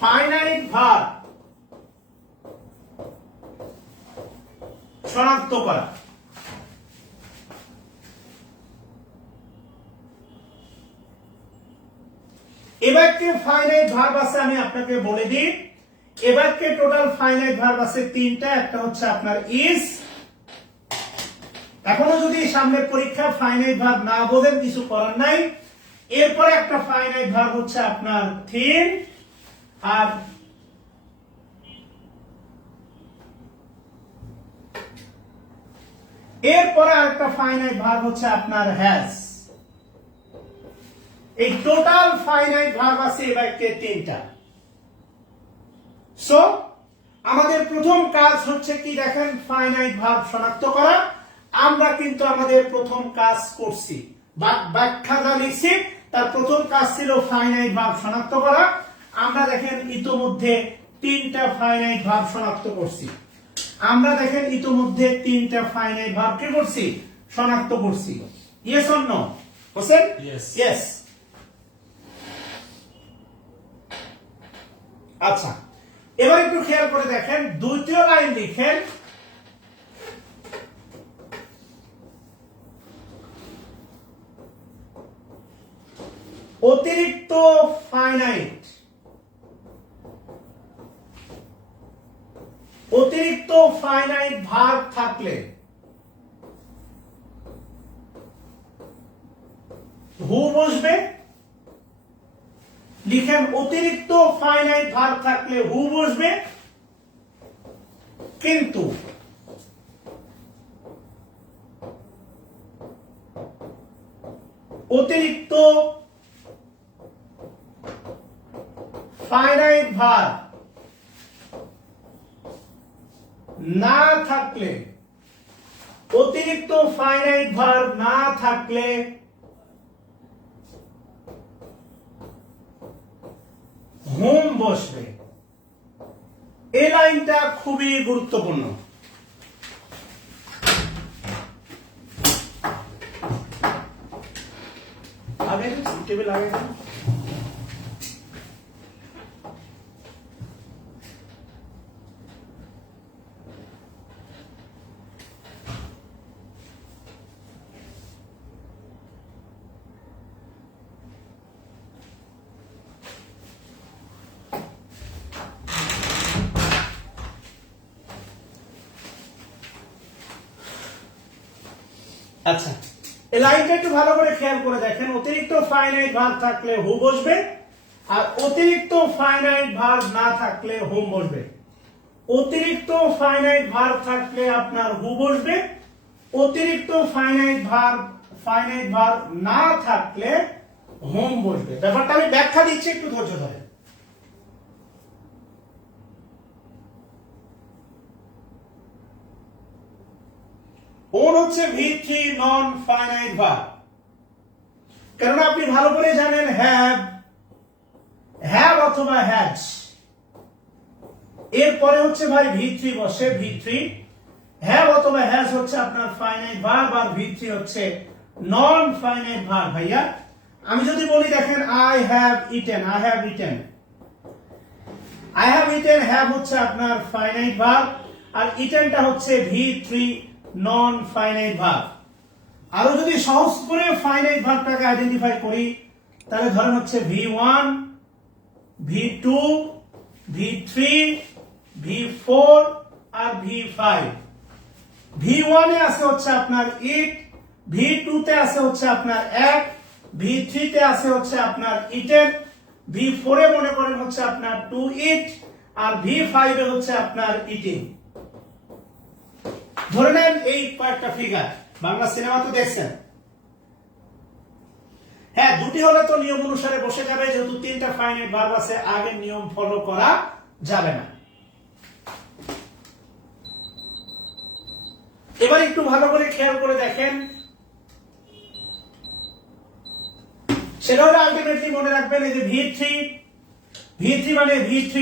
ফাইনাইট ভার্ব শনাক্ত করা। এবার কি ফাইনাইট ভার্ব আছে আমি আপনাকে বলে দিই, এবার কি টোটাল ফাইনাইট ভার্ব আছে 3টা, একটা হচ্ছে আপনার ইজ। এখনো যদি সামনে পরীক্ষা ফাইনাইট ভার্ব না বোঝেন, কিছু করার নাই। এরপরে একটা ফাইনাইট ভার্ব হচ্ছে আপনার থিন, আর এরপরে আরেকটা ফাইনাইট ভার্ব হচ্ছে আপনার হ্যাজ। এই টোটাল ফাইনাইট ভার্ব আছে এই বাক্যে 3টা। সো আমাদের প্রথম কাজ হচ্ছে কি দেখেন, ফাইনাইট ভার্ব শনাক্ত করা। আমরা কিন্তু আমাদের প্রথম কাজ করছি, ব্যাখ্যা যা লিখছি তার প্রথম কাজ ছিল ফাইনাইট ভার্ব শনাক্ত করা। আমরা দেখেন ইতোমধ্যে 3টা ফাইনাইট ভার্ব শনাক্ত করছি, আমরা দেখেন ইতোমধ্যে 3টা ফাইনাইট ভার্ব কি করছি, শনাক্ত করছি। Yes or no Hossain? Yes. আচ্ছা, এবার একটু খেয়াল করে দেখেন, দ্বিতীয় লাইন লিখেন অতিরিক্ত ফাইনাইট, অতিরিক্ত ফাইনাইট ভার্ব থাকলে হু বসবে। লিখেন অতিরিক্ত ফাইনাইট ভার্ব থাকলে হু বসবে, কিন্তু অতিরিক্ত ফাইনাইট ভার্ব না থাকলে, অতিরিক্ত ফাইনাইট ভার্ব না থাকলে হোম বসবে। এই লাইনটা খুবই গুরুত্বপূর্ণ। আগে টেবিল আগে আচ্ছা, এই লাইনটা একটু ভালো করে খেয়াল করে দেখেন। অতিরিক্ত ফাইনাইট ভার্ব থাকলে হু বসবে, আর অতিরিক্ত ফাইনাইট ভার্ব না থাকলে হুম বসবে। অতিরিক্ত ফাইনাইট ভার্ব থাকলে আপনার হু বসবে, অতিরিক্ত ফাইনাইট ভার্ব না থাকলে হোম বসবে। ব্যাপারটা আমি ব্যাখ্যা দিচ্ছি, একটু ধৈর্য ধরেন। ওন হচ্ছে V3 নন ফাইনাইট ভার্ব। কেননা আপনি ভালো করে জানেন হ্যাভ অথবা হ্যাজ এরপরে হচ্ছে ভাই V3 বসে। V3 হ্যাভ অথবা হ্যাজ হচ্ছে আপনার ফাইনাইট ভার্ব, আর V3 হচ্ছে নন ফাইনাইট ভার্ব। ভাইয়া আমি যদি বলি দেখেন আই হ্যাভ ইটেন, হ্যাভ হচ্ছে আপনার ফাইনাইট ভার্ব, আর ইটেনটা হচ্ছে V3 নন ফাইনাইট ভার্ব। আরো যদি সহজ করে ফাইনাইট ভার্বটাকে আইডেন্টিফাই করি, তাহলে ধরেন হচ্ছে V1, V2, V3, V4 আর V5। V1 এ আছে হচ্ছে আপনার ইট, V2 তে আছে হচ্ছে আপনার এক, V3 তে আছে হচ্ছে আপনার ইটেন, V4 এ মনে করেন হচ্ছে আপনার টু ইট, আর V5 এ হচ্ছে আপনার ইটিং। ধরে নেন এই কয়েকটা ফিগার, বাংলা সিনেমা তো দেখছেন। হ্যাঁ, দুটি হলে তো নিয়ম অনুসারে বসে যাবে, যেহেতু তিনটা ফাইনাইট ভার্ব আছে, আগের নিয়ম ফলো করা যাবে না। এবার একটু ভালো করে খেয়াল করে দেখেন, সেটা হলো আলটিমেটলি মনে রাখবেন এই যে V3 মানে V3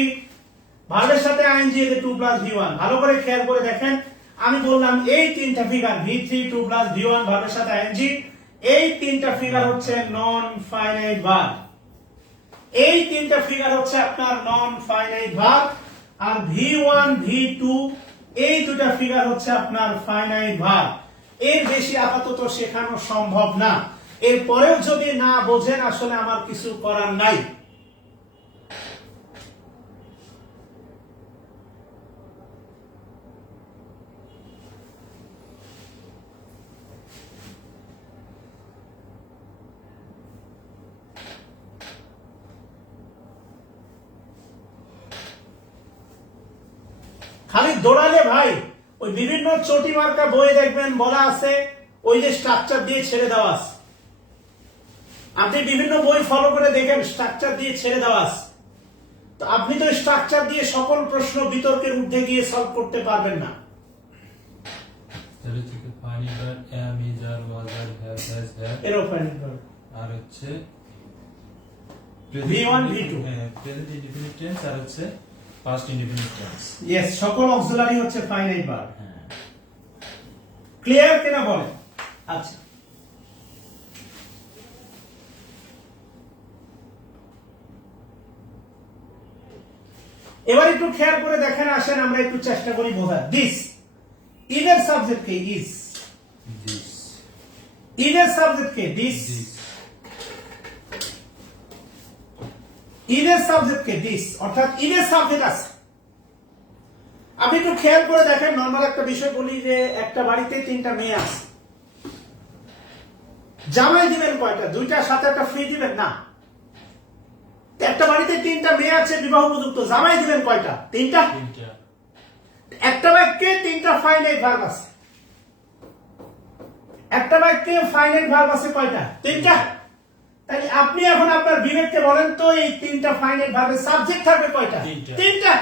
ভার্বের সাথে আইএনজি এর 2 প্লাস V1। ভালো করে খেয়াল করে দেখেন, আমি বললাম এই তিনটা ফিগার V3 2 প্লাস V1 ভার্বের সাথে আইএনজি, এই তিনটা ফিগার হচ্ছে নন ফাইনাইট ভার্ব। এই তিনটা ফিগার হচ্ছে আপনার নন ফাইনাইট ভার্ব, আর V1 V2 এই দুটা ফিগার হচ্ছে আপনার ফাইনাইট ভার্ব। এর বেশি আপাতত শেখানো সম্ভব না। এরপরেও যদি না বোঝেন, আসলে আমার কিছু করার নাই। খালি দৌড়ালে ভাই, ওই বিভিন্ন চটি মার্কা বইয়ে দেখবেন বলা আছে ওই যে স্ট্রাকচার দিয়ে ছেড়ে দেওয়া আছে। আপনি বিভিন্ন বই ফলো করে দেখেন স্ট্রাকচার দিয়ে ছেড়ে দেওয়া আছে। তো আপনি তো স্ট্রাকচার দিয়ে সকল প্রশ্ন বিতর্কের ঊর্ধ্বে গিয়ে সলভ করতে পারবেন না। তাহলে থেকে finite verb am is are was are have has have, এরও ফাইনাইট ভার্ব। আর হচ্ছে V1 V2 present indefinite tense, আর হচ্ছে পাস্ট ইনডিফিনিট টেন্স। ইয়েস, সকল অক্সিলারি হচ্ছে ফাইনাইট ভার্ব। হ্যাঁ, ক্লিয়ার কিনা বলেন? আচ্ছা, এবার একটু খেয়াল করে দেখেন, আসেন আমরা একটু চেষ্টা করি বোঝার। দিস ইদের সাবজেক্ট কে ইজ, this ইদের সাবজেক্ট কে দিস, this ইদের সাবজেক্ট কে দিস, অর্থাৎ ইদের সাবজেক্ট আছে। আপনি একটু খেয়াল করে দেখেন, নরমাল একটা বিষয় বলি যে একটা বাড়িতে তিনটা মেয়ে আছে, জামাই দিবেন কয়টা? দুইটা, সাথে একটা ফ্রি দিবেন না? একটা বাড়িতে তিনটা মেয়ে আছে বিবাহ উপযুক্ত, জামাই দিবেন কয়টা? তিনটা। তিনটা একটা বাক্যে তিনটা ফাইনাইট ভার্ব আছে, একটা বাক্যে ফাইনাইট ভার্ব আছে কয়টা? তিনটা। তাহলে আপনি এখন আপনার বিবেককে বলেন তো, এই তিনটা ফাইনাইট ভার্বের সাবজেক্ট থাকবে কয়টা? তিনটা। তিনটা।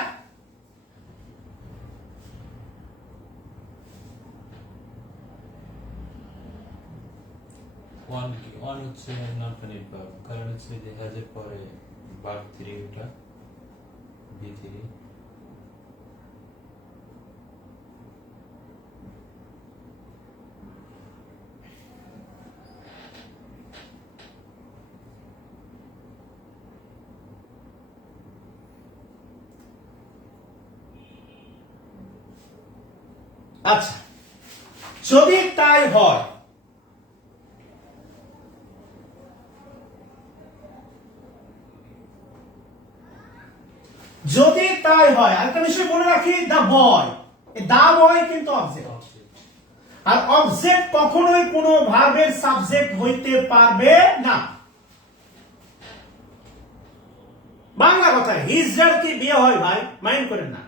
ওয়ান হচ্ছে নন ফাইনাইট ভার্ব, কারণ হচ্ছে যে হ্যাজ এর পরে ভার্ব 3 ওটা V3। আচ্ছা, যদি তাই হয়, যদি তাই হয়, আরেকটা বিষয় বলে রাখি, দা বয় কিন্তু অবজেক্ট। আর অবজেক্ট কখনোই কোনো ভার্বের সাবজেক্ট হইতে পারবে না। বাংলা কথা, হিজড়ার কি বিয়ে হয় ভাই? মাইন্ড করেন না।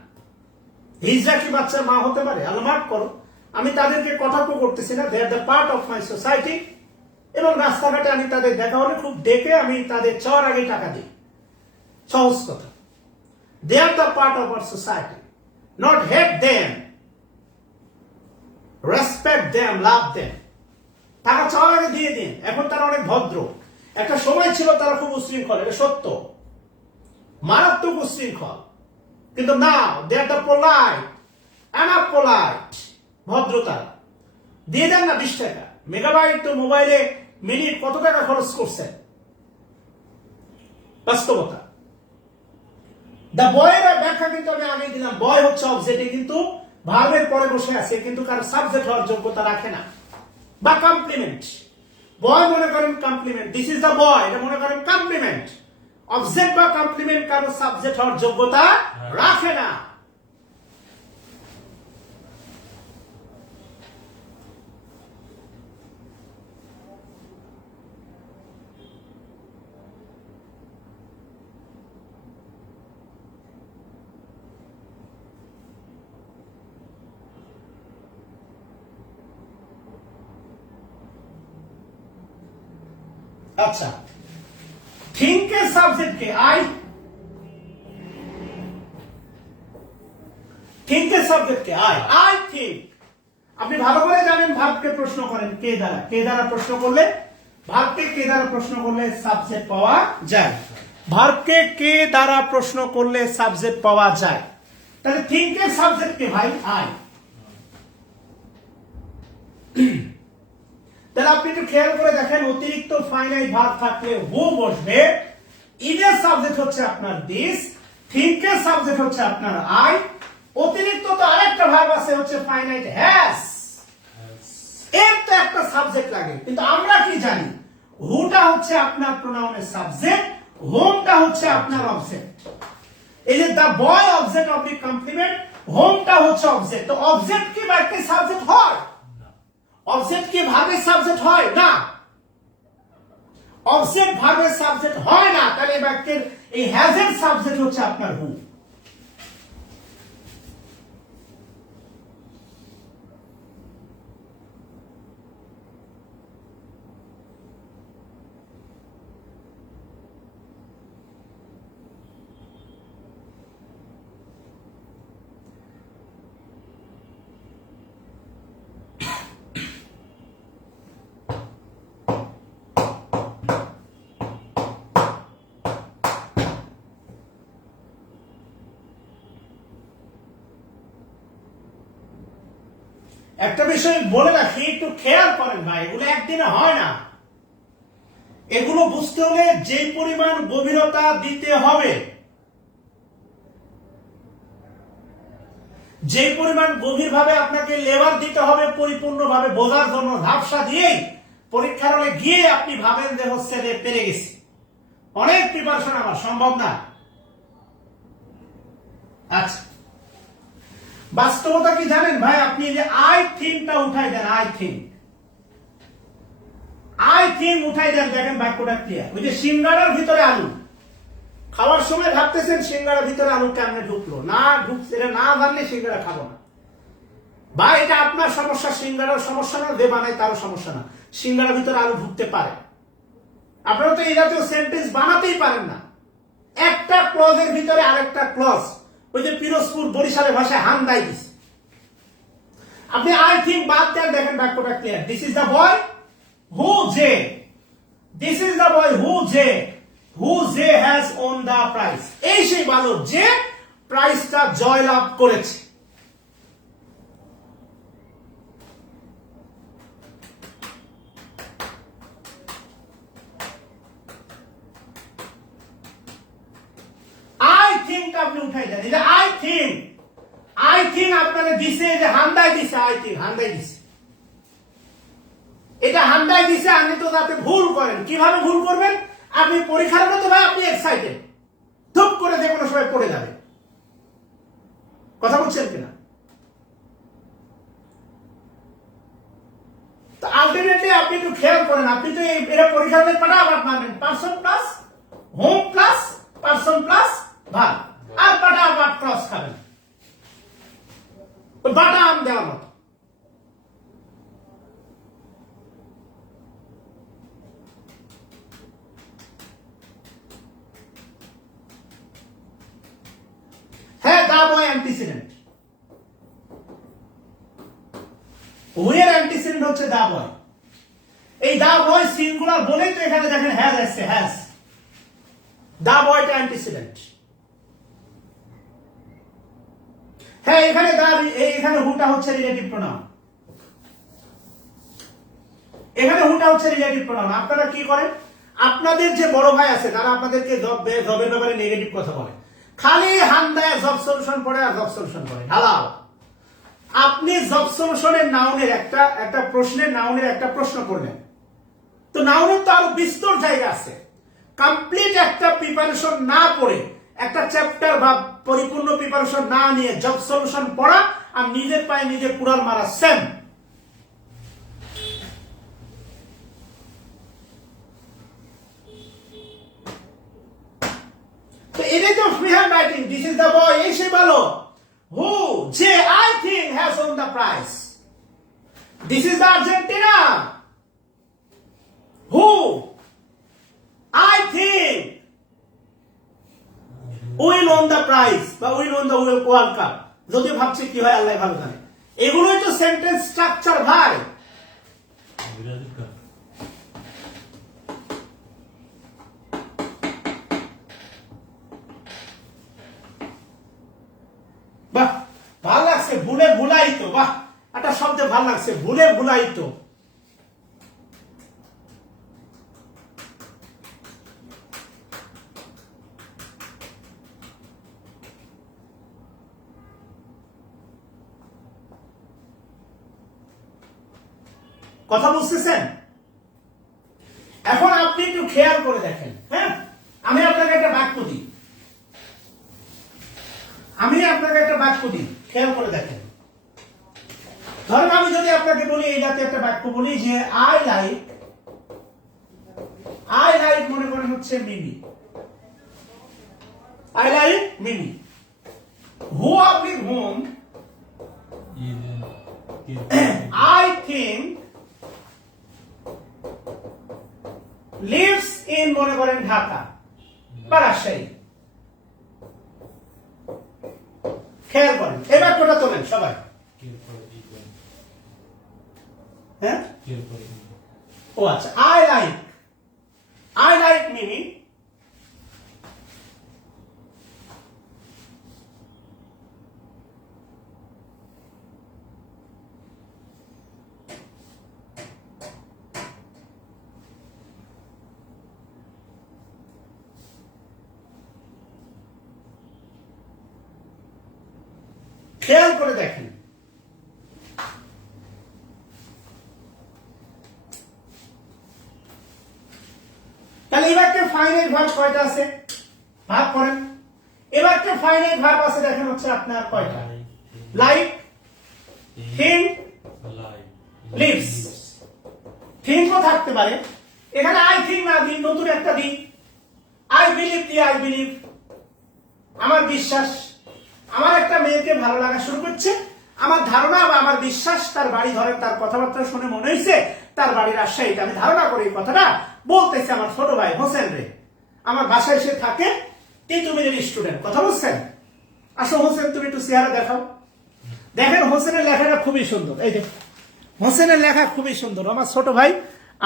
হিজড়া কি বাচ্চার মা হতে পারে? আল্লাহ মাফ করো, আমি তাদেরকে কটাক্ষ করতেছি না, they are the part of my society. এবং রাস্তাঘাটে আমি তাদের দেখা হলে খুব ডেকে আমি তাদের চাওয়ার আগে টাকা দিই, সহজ কথা। They are the part of our society, not hate them, respect them, love them. টাকা চাওয়ার আগে দিয়ে দিন। এখন তারা অনেক ভদ্র। একটা সময় ছিল তারা খুব উশৃঙ্খল, এটা সত্য, মারাত্মক উশৃঙ্খল। কিন্তু না, দে আর দ্য পোলাইট, অ্যানাপ পোলাইট, ভদ্রতা। দিয়ে দেন না 20 টাকা। মেগাবাইট তো মোবাইলে মিনিট কত টাকা খরচ করছেন? বাস্তবতা। দা বয়ের ব্যাখ্যা কিন্তু আমি আগে দিলাম। বয় হচ্ছে অবজেক্ট, কিন্তু ভার্বের পরে বসে আছে, কিন্তু কারো সাবজেক্ট হওয়ার যোগ্যতা রাখে না। বা কমপ্লিমেন্ট, বয় মনে করেন কমপ্লিমেন্ট, দিস ইজ দা বয়, এটা মনে করেন কমপ্লিমেন্ট। অবজেক্ট বা কমপ্লিমেন্ট কারো সাবজেক্ট হওয়ার যোগ্যতা রাখে না। আচ্ছা, থিঙ্ক এর সাবজেক্ট কে? আই। থিঙ্ক এর subject K? I. I think. আপনি ভালো করে জানেন ভার্বকে প্রশ্ন করেন কে দ্বারা। কে দ্বারা প্রশ্ন করলে, ভার্বকে কে দ্বারা প্রশ্ন করলে সাবজেক্ট পাওয়া যায়। ভার্বকে কে দ্বারা প্রশ্ন করলে সাবজেক্ট পাওয়া যায়। তাহলে থিঙ্ক এর সাবজেক্ট কে ভাই? আই। তাহলে আপনি একটু খেয়াল করে দেখেন, অতিরিক্ত ফাইনাইট ভার্ব থাকলে হু বসবে। ইডের সাবজেক্ট হচ্ছে আপনার দিস, থিঙ্কের সাবজেক্ট হচ্ছে আপনার আই। অতিরিক্ত তো আরেকটা ভার্ব আছে, হচ্ছে ফাইনাইট হ্যাজ। এর তো একটা সাবজেক্ট লাগে, কিন্তু আমরা কি জানি? হুটা হচ্ছে আপনার প্রোনাউনের সাবজেক্ট, হোমটা হচ্ছে আপনার অবজেক্ট। এই যে দা বয় অবজেক্ট অফ দি কমপ্লিমেন্ট, হোমটা হচ্ছে অবজেক্ট। তো অবজেক্ট কি বাক্যের সাবজেক্ট হয়? অবজেক্ট কি ভার্বের সাবজেক্ট হয় না? অবজেক্ট ভার্বের সাবজেক্ট হয় না। তাহলে বাক্যের এই হ্যাজ এর সাবজেক্ট হচ্ছে আপনার হু। একটা বিষয় বলে রাখি, একটু খেয়াল করেন ভাই, এগুলো একদিনে হয় না। এগুলো বুঝতে হলে যে পরিমাণ গভীরতা দিতে হবে, যে পরিমাণ গভীরভাবে আপনাকে লেবার দিতে হবে পরিপূর্ণভাবে বোঝার জন্য, ঝাপসা দিয়েই পরীক্ষার হলে গিয়ে আপনি ভাবেন যে হচ্ছে পেরে গেছি। অনেক প্রিপারেশন আমার সম্ভব না। আচ্ছা, বাস্তবতা কি জানেন ভাই? আপনি যে আই থিঙ্কটা উঠাই দেন, আই থিঙ্ক, আই থিঙ্ক উঠাই দেন, দেখেন বাক্যটা ক্লিয়ার। ওই যে সিঙ্গারার ভিতরে আলু, খাওয়ার সময় ভাবতেছেন সিঙ্গারার ভিতরে আলু কেমনে ঢুকলো, না ঢুকছে, এটা না জানলে সিঙ্গারা খাবো না। ভাই এটা আপনার সমস্যা, সিঙ্গারার সমস্যা না, যে বানায় তারও সমস্যা না। সিঙ্গারার ভিতরে আলু ঢুকতে পারে। আপনারা তো এই জাতীয় সেন্টেন্স বানাতেই পারেন না। একটা ক্লজের ভিতরে আরেকটা ক্লজ, ওই যে পিরোজপুর বরিশালের ভাষায় হান্দাই দিছে। আপনি আই থিঙ্ক বাদ দেন, দেখেন বাক্যটা clear. This is the boy who J, this is the boy who J, who J has won the prize. এই সেই বালক যে প্রাইজটা জয়লাভ করেছে। আই থিঙ্ক আপনি উঠাই দেন, এটা আই থিঙ্ক, আই থিঙ্ক আপনারা দিছে, যে হান্দাই দিছে, আই থিঙ্ক হান্দাই দিছে, এটা হান্দাই দিছে। আপনি তো যাতে ভুল করেন, কিভাবে ভুল করবেন? আপনি পরীক্ষার মতো ভাই আপনি এক্সাইটেড, ধুপ করে যে কোনো সময় পড়ে যাবে। কথা বলছেন কিনা? তো আলটিমেটলি আপনি একটু খেয়াল করেন, আপনি তো এরা পরীক্ষাতে পাঠাবার পাবেন person plus whom plus person plus verb, আর পাঠাবার ক্রস খাবেন ওই বাটা আম দেওয়ার মতো। হ্যাঁ, দা বয় অ্যান্টিসিডেন্ট, ওয়ের অ্যান্টিসিডেন্ট হচ্ছে দা বয়। এই দা বয় সিঙ্গুলার বলেই তো এখানে দেখেন হ্যাজ আসছে, হ্যাজ। The বয়টা antecedent. হ্যাঁ, এখানে দা, এখানে হুটা হচ্ছে রিলেটিভ প্রোনাউন, এখানে হুটা হচ্ছে রিলেটিভ প্রোনাউন। আপনারা কি করেন, আপনাদের যে বড় ভাই আছে তারা আপনাদেরকে জবের ব্যাপারে নেগেটিভ কথা বলে, খালি হান দেয় জব সলিউশন পড়ে আর জব সলিউশন পড়ে ঢালাও। আপনি জব সলিউশনের নাউনের একটা প্রশ্নের নাউনের একটা প্রশ্ন করলেন, তো নাউনের তো আরো বিস্তর জায়গা আছে। কমপ্লিট একটা প্রিপারেশন না পড়ে, একটা চ্যাপ্টার বা পরিপূর্ণ প্রিপারেশন না নিয়ে জব সলিউশন পড়া আর নিজের পায়ে নিজে কুড়াল মারা সেম। তো এটাই তো free hand writing. This is the বয়, এসে বলো হু যে I think has won the prize. This is the Argentina who I think will won the prize বা will won the World Cup। যদি ভাবছে কি হয় আল্লাহ ভালো জানে। এগুলোই তো সেন্টেন্স স্ট্রাকচার ভাই। বাহ, ভালো লাগছে, ভুলে ভুলাইত। বাহ, একটা শব্দে ভালো লাগছে, ভুলে ভুলাইত। কথা বুঝতেছেন? এখন আপনি একটু খেয়াল করে দেখেন। হ্যাঁ, আমি আপনাকে একটা বাক্য দিই, খেয়াল করে দেখেন। ধরেন আমি যদি আপনাকে বলি, এই জাতীয় একটা বাক্য বলি যে আই লাইক মনে করেন হচ্ছে মিমি, আই লাইক মিমি। হু আপনি home I think lives in মনে করেন ঢাকা বা রাজশাহী। খেয়াল করেন এই বাক্যটা তোলেন সবাই। হ্যাঁ, ও আচ্ছা, I like মিমি খেয়াল করে দেখেন। তাহলে এবার কে ফাইনাইট ভার্ব কয়টা আছে ভাগ করেন। এবার কে ফাইনাইট ভার্ব আছে দেখেন হচ্ছে আপনার কয়টা, লাইক, থিঙ্ক, লিভস। থিঙ্কও থাকতে পারে, এখানে আই থিঙ্ক না দিন, নতুন একটা দিন আই বিলিভ দিয়ে আই বিলিভ, আমার বিশ্বাস। আমার একটা মেয়েকে ভালো লাগা শুরু করছে, আমার ধারণা বা আমার বিশ্বাস, তার বাড়ি ধরেন তার কথাবার্তা শুনে মনে হয়েছে তার বাড়ি রাজশাহীতে। আমি ধারণা করি এই কথাটা বলতেছে আমার ছোট ভাই হোসেন রে, আমার বাসায় এসে থাকে, তিতুমিরের স্টুডেন্ট। কথা বুঝছেন? আসো হোসেন, তুমি একটু চেহারা দেখাও। দেখেন হোসেনের লেখাটা খুবই সুন্দর। এই যে হোসেনের লেখা খুবই সুন্দর, আমার ছোট ভাই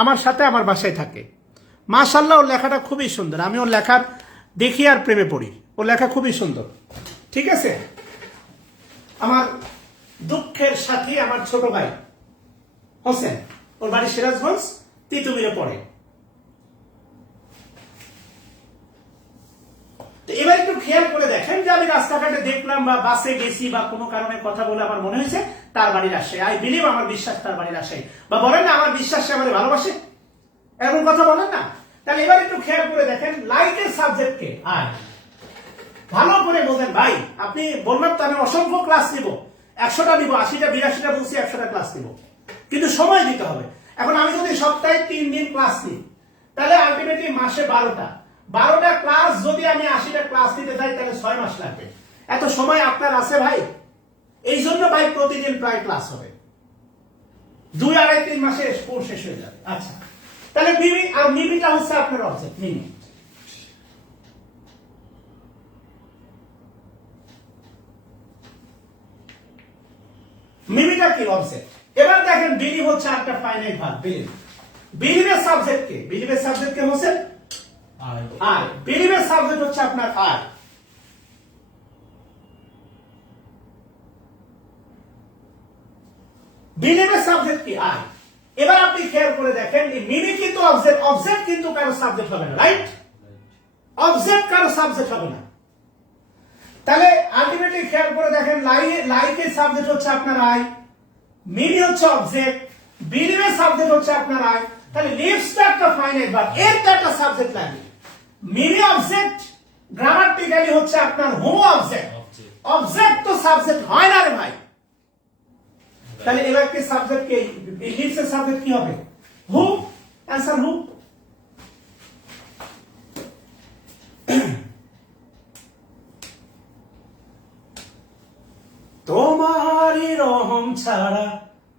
আমার সাথে আমার বাসায় থাকে। মাশাআল্লাহ, ওর লেখাটা খুবই সুন্দর। আমি ওর লেখার দেখি আর প্রেমে পড়ি, ওর লেখা খুবই সুন্দর। ঠিক আছে, আমার দুঃখের সাথী আমার ছোট ভাই হোসেন, ওর বাড়ি সিরাজগঞ্জ, তিতুমিরে পড়ে। তো এবার একটু খেয়াল করে দেখেন যে আমি রাস্তাঘাটে দেখলাম বা বাসে গেছি বা কোনো কারণে কথা বলে আমার মনে হয়েছে তার বাড়ি রাজশাহী, আই বিলিভ, আমার বিশ্বাস তার বাড়ি রাজশাহী। বা বলেন না আমার বিশ্বাস সে আমাদের ভালোবাসে, এমন কথা বলেন না? তাহলে এবার একটু খেয়াল করে দেখেন লাইকের সাবজেক্টকে আই। ভালো করে বোঝেন ভাই, আপনি বললাম তো আমি অসংখ্য ক্লাস নিব, 100টা নিব, 80টা 82টা বলছি 100টা ক্লাস নিব, কিন্তু সময় দিতে হবে। এখন আমি যদি সপ্তাহে 3 দিন ক্লাস নিই, তাহলে আলটিমেটলি মাসে 12টা ক্লাস যদি আমি 80টা ক্লাস নিতে চাই, তাহলে 6 মাস লাগবে। এত সময় আপনার আছে ভাই? এই জন্য ভাই প্রতিদিন প্রায় ক্লাস হবে, 2, 2.5, 3 মাসে কোর্স শেষ হয়ে যাবে। আচ্ছা, তাহলে মিমি আর মিমিটা হচ্ছে আপনার অবজেক্ট। মিমিটা কি? অবজেক্ট। এবার দেখেন বিলিভ হচ্ছে একটা ফাইনাইট ভার্ব। বিলিভের সাবজেক্ট কে? বিলিভের সাবজেক্ট কে হচ্ছে আই। বিলিভের সাবজেক্ট হচ্ছে আপনার আই। বিলিভের সাবজেক্ট কি? আই। এবার আপনি খেয়াল করে দেখেন, এই মিমি কিন্তু অবজেক্ট, অবজেক্ট কিন্তু কারো সাবজেক্ট হবে না, রাইট? অবজেক্ট কারো সাবজেক্ট হবে না। তাহলে আলটিমেটলি খেয়াল করে দেখেন, লাইকের সাবজেক্ট হচ্ছে আপনার আই, মিমি হচ্ছে অবজেক্ট, বিলিভের সাবজেক্ট হচ্ছে আপনার আই। তাহলে লিভসটা একটা ফাইনাইট ভার্ব, এর তো একটা সাবজেক্ট লাগে। মিমি অবজেক্ট, গ্রামাটিক্যালি হচ্ছে আপনার হোমো অবজেক্ট। অবজেক্ট তো সাবজেক্ট হয় না রে ভাই। তাহলে এবার কি সাবজেক্ট কে? লিভসের সাবজেক্ট কি হবে? হু। Answer who. তোমারই রহম ছাড়া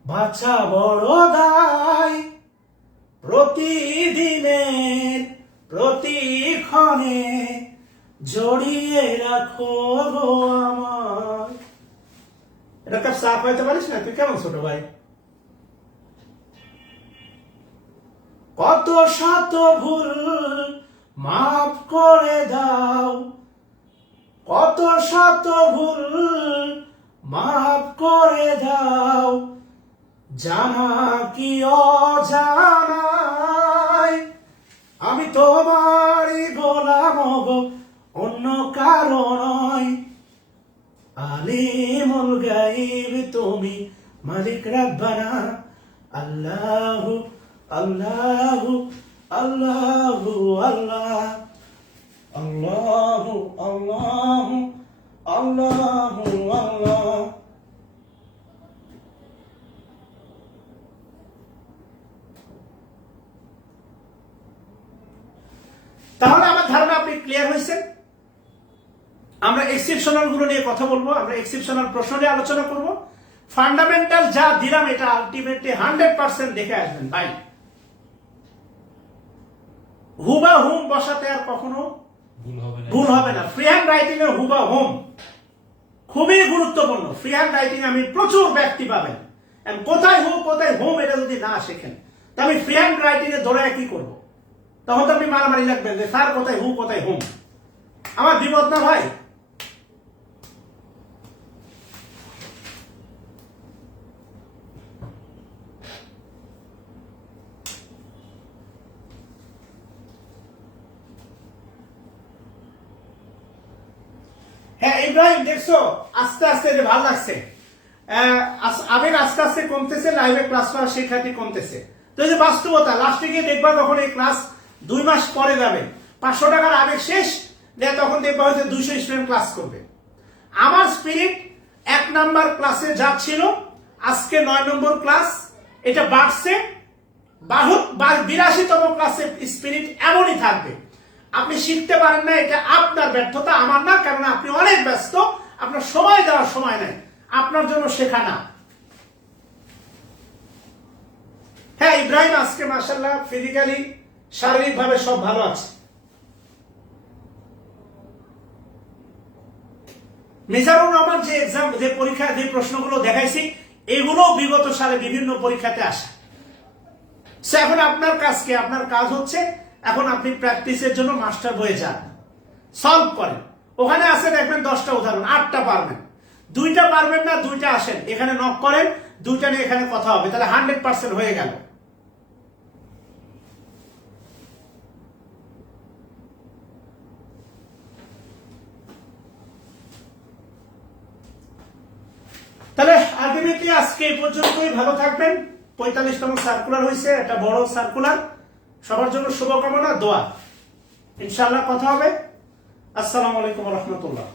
বাঁচা বড় দায়, প্রতিদিনের প্রতিক্ষণে জড়িয়ে রাখো গো আমার। এটা কাপ সাফ হইতে পারিস না? তুই কেমন ছোট ভাই? কত শত ভুল মাফ করে দাও, কত শত ভুল মাফ করে দাও, জানা কি অজানায়, আমি তোমারই গোলাম গো, অন্য কারো নয়। আলিমুল গায়ব তুমি, মালিক রব্বানা, আল্লাহু আল্লাহু আল্লাহু আল্লাহ, আল্লাহু আল্লাহু আল্লাহু আল্লাহ। তাহলে আমার ধারণা আপনি ক্লিয়ার হয়েছেন। আমরা এক্সেপশনাল গুলো নিয়ে কথা বলবো, আমরা এক্সেপশনাল প্রশ্ন নিয়ে আলোচনা করব। ফান্ডামেন্টাল যা দিলাম এটা আলটিমেটলি 100% দেখে আসবেন ভাই। হুবা হুম বসাতে আর কখনো ভুল হবে না। ফ্রি হ্যান্ড রাইটিং এর হুবা হুম খুবই গুরুত্বপূর্ণ। ফ্রি হ্যান্ড রাইটিং আমি প্রচুর ব্যক্তি পাবেন, কোথায় হু কোথায় হুম এটা যদি না শেখেন, তা আমি ফ্রি হ্যান্ড রাইটিং এ ধরে কি করবো? তখন তো আপনি মারামারি লাগবেন যে স্যার কোথায় হু কোথায় হুম। আমার বিপদ না ভাই। হ্যাঁ ইব্রাহিম, দেখছো আস্তে আস্তে যে ভালো লাগছে, আবেগ আস্তে আস্তে কমতেছে, লাইভে ক্লাস করা শিক্ষার্থী কমতেছে। তো এই যে বাস্তবতা, লাস্টে গিয়ে দেখবা যখন এই ক্লাস 2 মাস পরে যাবে, 500 টাকার আবেগ শেষ, তখন দেখবা হয়তো 200 স্টুডেন্ট ক্লাস করবে। আমার স্পিরিট 1 নাম্বার ক্লাসে যা ছিল, আজকে 9 নম্বর ক্লাস, এটা বাড়ছে। 82তম ক্লাসে স্পিরিট এমনই থাকবে। আপনি শিখতে পারেন না, এটা আপনার ব্যর্থতা, আমার না, কারণ আপনি অনেক ব্যস্ত, আপনার সময় দেওয়ার সময় নাই, আপনার জন্য শেখা না। হ্যাঁ ইব্রাহিম, আজকে মাশাআল্লাহ ফিজিক্যালি শারীরিকভাবে সব ভালো আছে। মিজানুর রহমান যে এক্সাম, যে পরীক্ষা, যে প্রশ্নগুলো দেখাইছি, এগুলো বিগত সালে বিভিন্ন পরীক্ষাতে আসে। এখন আপনার কাজ কি? আপনার কাজ হচ্ছে এখন আপনি প্র্যাকটিসের জন্য মাস্টার বইয়ে যান, সলভ করেন। ওখানে আছে দেখবেন 10টা উদাহরণ, 8টা পারবেন, 2টা পারবেন না, 2টা আসেন, এখানে নক করেন, 2টা নিয়ে এখানে কথা হবে, তাহলে 100% হয়ে গেল। তাহলে আলটিমেটলি আজকে এই পর্যন্তই। ভালো থাকবেন। 45তম সার্কুলার হয়েছে, একটা বড় সার্কুলার। সবার জন্য শুভকামনা, দোয়া। ইনশাআল্লাহ কথা হবে। আসসালামু আলাইকুম ওয়া রাহমাতুল্লাহ।